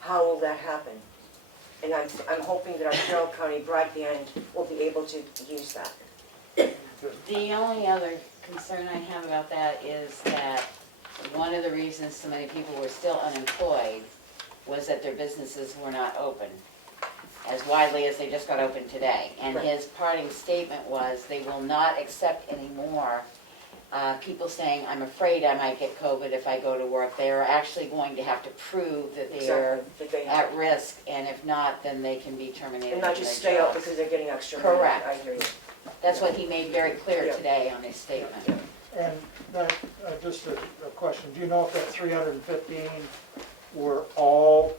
how will that happen. And I'm hoping that our Carroll County broadband will be able to use that. The only other concern I have about that is that one of the reasons so many people were still unemployed was that their businesses were not open as widely as they just got open today. And Right. his parting statement was they will not accept anymore people saying, I'm afraid I might get COVID if I go to work. They are actually going to have to prove that they are Exactly, that they have, at risk, and if not, then they can be terminated and not from just their stay out jobs. because they're getting extra money. Correct. I hear you. That's what he made very clear Yeah. today on his statement. Yeah. And that, just a question, do you know if that 315 were all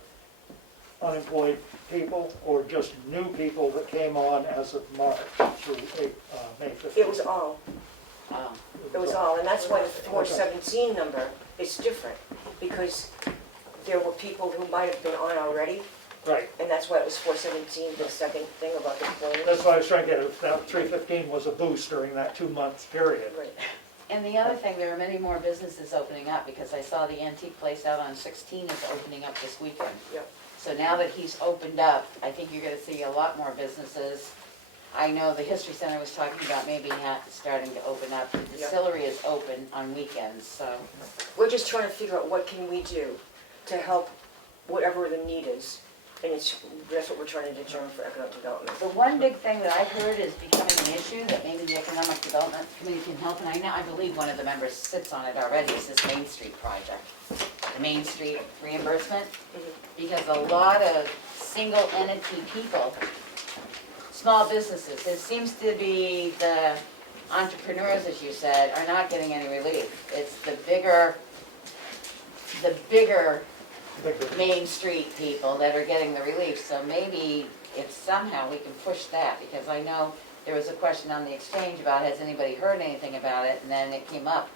unemployed people or just new people that came on as of March through May 15th? It was all, Um, it was all, and that's why the 417 number is different, because there were people who might have been on already, Right, and that's why it was 417, the second thing about the employment. that's why I was trying to get, if that 315 was a boost during that 2-month period. Right. And the other thing, there are many more businesses opening up, because I saw the antique place out on 16 is opening up this weekend. Yep. So now that he's opened up, I think you're gonna see a lot more businesses. I know the History Center was talking about maybe starting to open up. The distillery is open on weekends, so. We're just trying to figure out what can we do to help whatever the need is, and that's what we're trying to determine for economic development. The one big thing that I've heard is becoming an issue that maybe the Economic Development Committee can help, and I believe one of the members sits on it already, is this Main Street project. The Main Street reimbursement, because a lot of single entity people, small businesses, it seems to be the entrepreneurs, as you said, are not getting any relief. It's the bigger Main Street people that are getting the relief, so maybe if somehow we can push that, because I know there was a question on the exchange about has anybody heard anything about it, and then it came up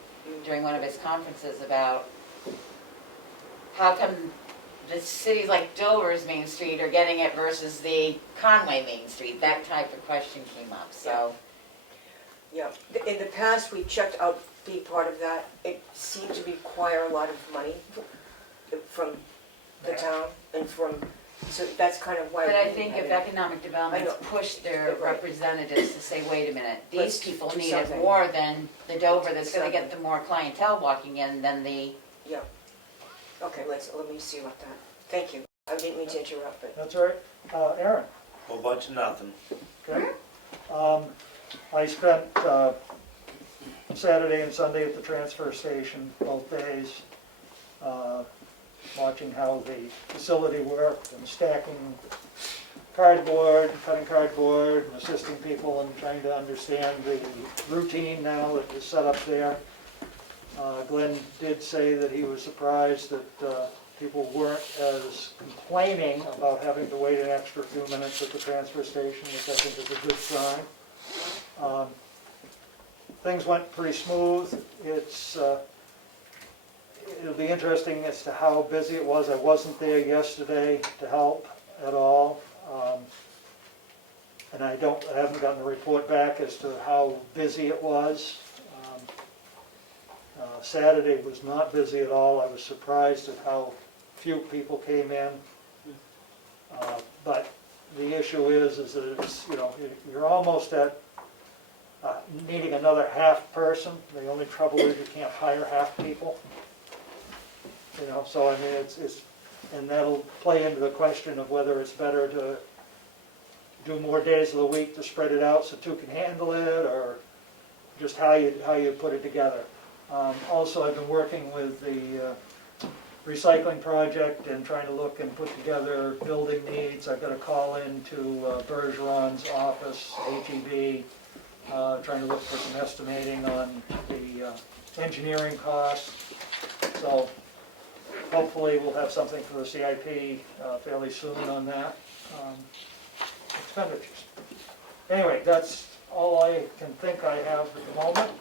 during one of his conferences about how come the cities like Dover's Main Street are getting it versus the Conway Main Street. That type of question came up, so. Yeah, in the past, we checked out being part of that. It seemed to require a lot of money from the town and from, so that's kind of why. But I think if economic development's I know. pushed their Right. representatives to say, wait a minute, Let's these people do need it something. more than the Dover that's gonna Exactly. get the more clientele walking in than the. Yeah. Okay, let me see about that. Thank you. I didn't mean to interrupt, but. That's all right. Aaron? Whole bunch of nothing. Okay. I spent Saturday and Sunday at the transfer station, both days, watching how the facility worked and stacking cardboard, cutting cardboard, and assisting people in trying to understand the routine now that is set up there. Glenn did say that he was surprised that people weren't as complaining about having to wait an extra few minutes at the transfer station, which I think is a good sign. Things went pretty smooth. It'll be interesting as to how busy it was. I wasn't there yesterday to help at all. And I haven't gotten a report back as to how busy it was. Saturday was not busy at all. I was surprised at how few people came in. But the issue is that it's, you're almost at needing another half person. The only trouble is you can't hire half people. So I mean, and that'll play into the question of whether it's better to do more days of the week to spread it out so two can handle it, or just how you put it together. Also, I've been working with the recycling project and trying to look and put together building needs. I've got a call into Bergeron's office, HEB, trying to look for some estimating on the engineering costs. So hopefully we'll have something for the CIP fairly soon on that. Expenditures. Anyway, that's all I can think I have at the moment.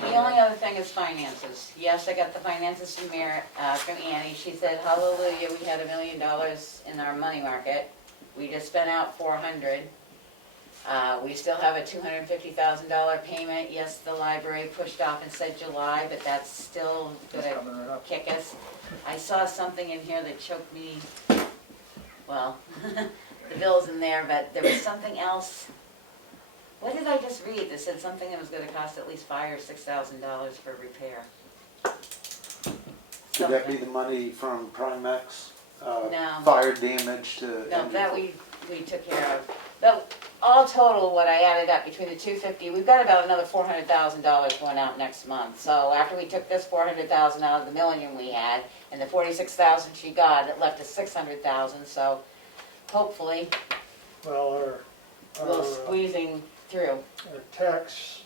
The only other thing is finances. Yes, I got the finances from Annie. She said, hallelujah, we had $1 million in our money market. We just spent out $400. We still have a $250,000 payment. Yes, the library pushed off and said July, but that's still gonna kick us. I saw something in here that choked me. Well, the bill's in there, but there was something else. What did I just read that said something that was gonna cost at least $5,000 or $6,000 for repair? Could that be the money from Primex? No. Fire damage to? No, that we took care of. But all total, what I added up between the 250, we've got about another $400,000 going out next month. So after we took this 400,000 out of the million we had, and the 46,000 she got, it left us 600,000. So hopefully Well, we're squeezing through. our tax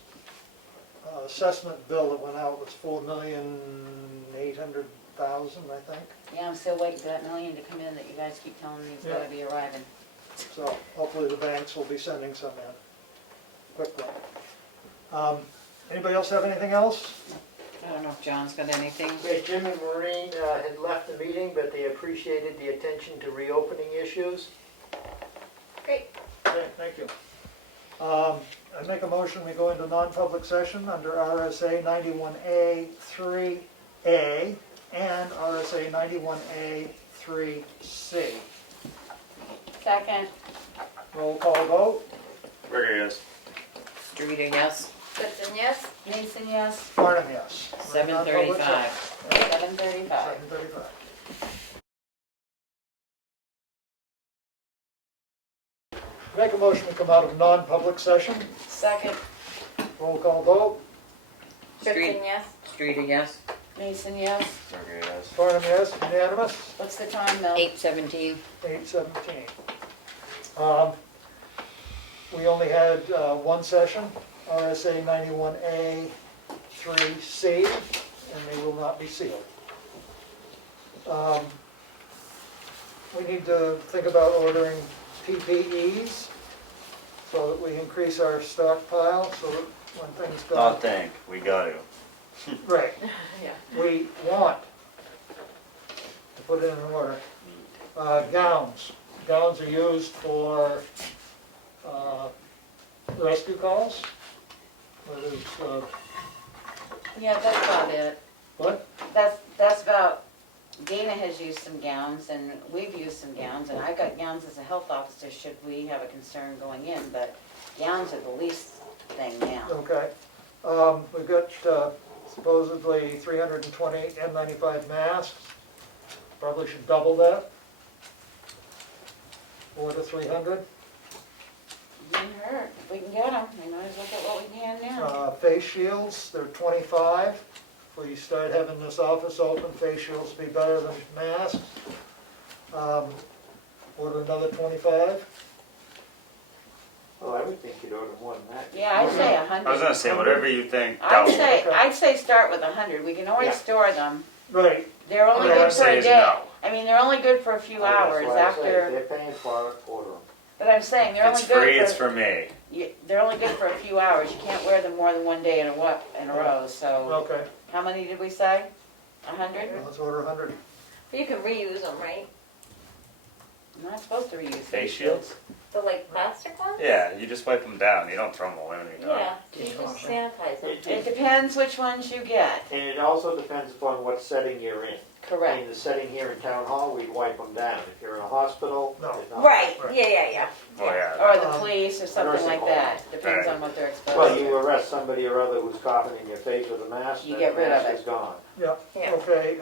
assessment bill that went out was $4,800,000, I think. Yeah, I'm still waiting for that million to come in that you guys keep telling me is gonna be arriving. So hopefully the banks will be sending some in quickly. Anybody else have anything else? I don't know if John's got anything. Okay, Jim and Maureen had left the meeting, but they appreciated the attention to reopening issues. Great. Okay, thank you. I make a motion, we go into non-public session under RSA 91A 3A and RSA 91A 3C. Second. Roll call vote. Ricker, yes. Streeter, yes. Goodson, yes? Mason, yes. Farnham, yes. 7:35. 7:35. 7:35. Make a motion to come out of non-public session. Second. Roll call vote. Street. Goodson, yes? Streeter, yes. Mason, yes. Ricker, yes. Farnham, yes. Unanimous. What's the time, Mel? 8:17. 8:17. We only had one session, RSA 91A 3C, and they will not be sealed. We need to think about ordering PPEs so that we increase our stockpile, so that when things go. Not think, we got to. Right, Yeah. we want to put it in order. Gowns. Gowns are used for rescue calls. Whether it's, Yeah, that's about it. what? That's about, Dana has used some gowns and we've used some gowns and I got gowns as a health officer should we have a concern going in, but gowns are the least thing now. Okay. We've got supposedly 320 N95 masks. Probably should double that. 4 to 300. Didn't hurt. If we can get them, we might as well get what we can now. Face shields, they're 25. If we start having this office open, face shields will be better than masks. Order another 25. Oh, I would think you'd order more than that. Yeah, I'd say 100. I was gonna say, whatever you think, I'd say start with 100. We can always Yeah. store them. Right. They're only What I good would for say a is day. no. I mean, they're only good for a few hours after. If they're paying for it, order them. But I'm saying they're If only it's good free, for. it's for me. They're only good for a few hours. You can't wear them more than one day in a row. So Okay, how many did we say? 100? let's order 100. But you can reuse them, right? I'm not supposed to reuse Face shields? The like plastic ones? Yeah, you just wipe them down. You don't throw them away when you're done. Yeah, you just sanitize them. It depends which ones you get. And it also depends upon what setting you're in. Correct. In the setting here in Town Hall, we'd wipe them down. If you're in a hospital, No. it's not. Right, Right. yeah. Oh, yeah. Or the police or something nursing like home. that. Depends Right. on what they're exposed Well, to. you arrest somebody or other who's coughing in your face with a mask, You that get rid of mask it. is gone. Yeah, Yeah. okay.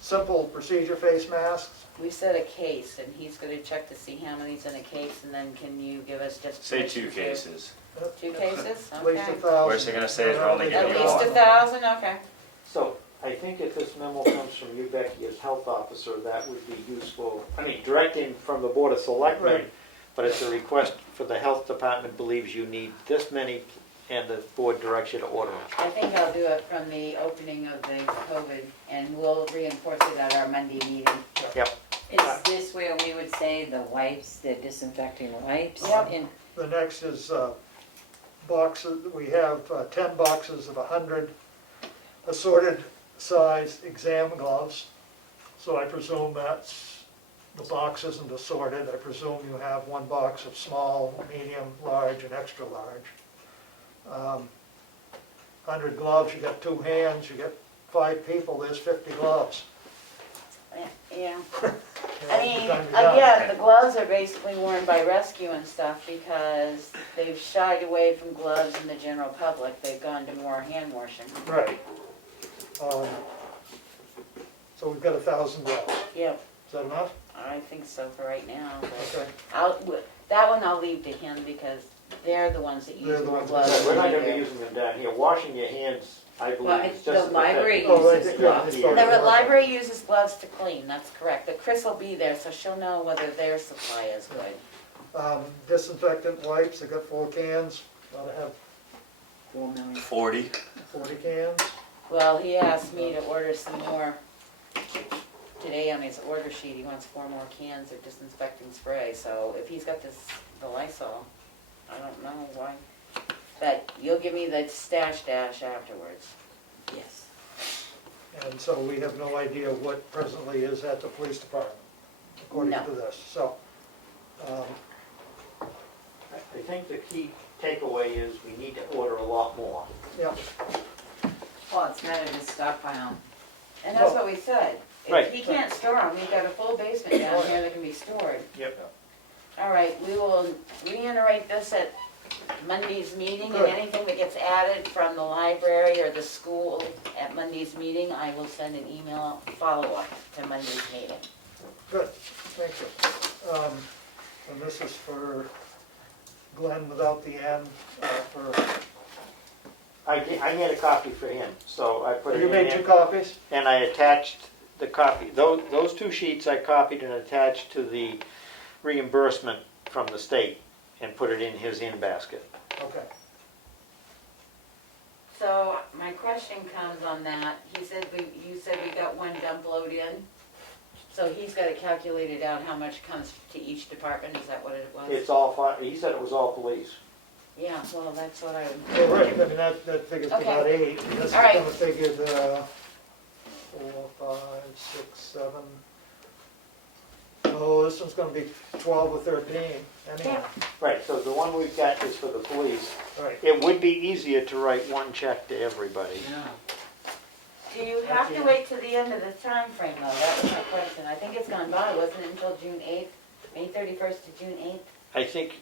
Simple procedure face masks. We said a case, and he's gonna check to see how many's in a case, and then can you give us just Say permission 2 to- cases. 2 cases? At least Okay. 1,000. Where's he gonna say is we're only At giving you least one? 1,000, okay. So I think if this memo comes from you, Becky, as health officer, that would be useful. I mean, directing from the Board of Selectmen, Right. but it's a request for the health department believes you need this many, and the board directs you to order them. I think I'll do it from the opening of the COVID, and we'll reinforce it at our Monday meeting. Is this where we would say the wipes, the disinfecting wipes? Yep. And The next is boxes. We have 10 boxes of 100 assorted size exam gloves. So I presume that's, the box isn't assorted. I presume you have one box of small, medium, large, and extra large. 100 gloves, you got 2 hands, you get 5 people, there's 50 gloves. Yeah. know, I mean, time to die. again, the gloves are basically worn by rescue and stuff because they've shied away from gloves in the general public. They've gone to more hand washing. Right. So we've got 1,000 gloves. Yep, Is that enough? I think so for right now. Okay. That one I'll leave to him because they're the ones that They're use the more ones gloves. that- We're not than gonna we be do. using them down here. Washing your hands, I Well, believe, is just. the library Oh, right, uses yeah, gloves. it's The library uses gloves to clean, that's correct. But Chris will be there, so she'll know whether their supply is good. Disinfectant wipes, I got 4 cans. Ought to have 4 million. 40. 40 cans. Well, he asked me to order some more today on his order sheet. He wants 4 more cans of disinfecting spray. So if he's got the Lysol, I don't know why. But you'll give me the stash dash afterwards. Yes. And so we have no idea what presently is at the police department, according No. to this. So, I think the key takeaway is we need to order a lot more. yeah, Well, it's not in his stockpile. And that's what we said. Right. If he can't store them, we've got a full basement down here that can be stored. Yep. All right, we will reiterate this at Monday's meeting, and Good. anything that gets added from the library or the school at Monday's meeting, I will send an email follow-up to Monday's meeting. good, thank you. And this is for Glenn without the N, for, I had a copy for him, so I put it you in made 2 there. copies? And I attached the copy, those 2 sheets I copied and attached to the reimbursement from the state and put it in his in basket. Okay. So my question comes on that, you said we got 1 dump load in, so he's got it calculated out how much comes to each department, is that what it was? It's all, he said it was all police. Yeah, well, that's what I would. Well, right, I mean, that figures Okay. about 8. This is All right. gonna figure 4, 5, 6, 7. Oh, this one's gonna be 12 or 13, anyhow. Right, so the one we've got is for the police. Right. It would be easier to write 1 check to everybody. Yeah. Do you have to wait till the end of the time frame though? That was my question. I think it's gone by, wasn't it until June 8th? May 31st to June 8th? I think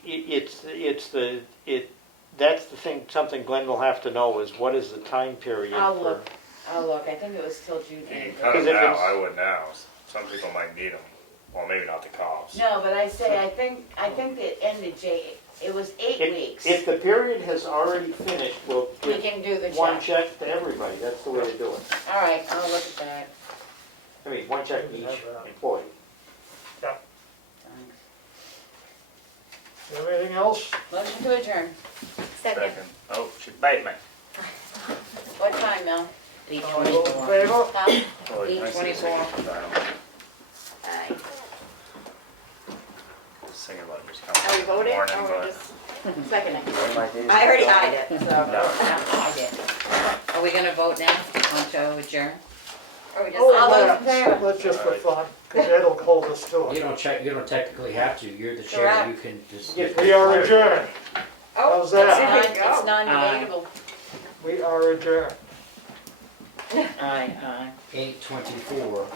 that's the thing, something Glenn will have to know is what is the time period I'll for. look. I think it was till June You can 8th. cut Because them if now, it's- I would now. Some people might need them. Well, maybe not the cops. No, but I think it ended it was 8 weeks. If the period has already finished, we'll We give can do the 1 check. check to everybody, that's the way to do it. All right, I'll look at that. I mean, 1 check to each Have that. employee. Thanks. You have anything else? Motion to adjourn. Second. Oh, she bite me. What time, Mel? All in 8:24. favor? Huh? Oh, it's nice to see 8:24. you. I don't- Aye. Singing about just coming Are we in the voting morning, or we're but just seconding? One of my days. I already eyed it, so. No. I did. Are we gonna vote now on to adjourn? Or we just, Oh, all those in yeah. favor? Let's just for fun, because Ed'll hold us to You it. you don't technically have to, you're the chair, Correct. you can just. We are adjourned. Oh, How's that? It's non-debatable. We are adjourned. Aye, aye. 8:24.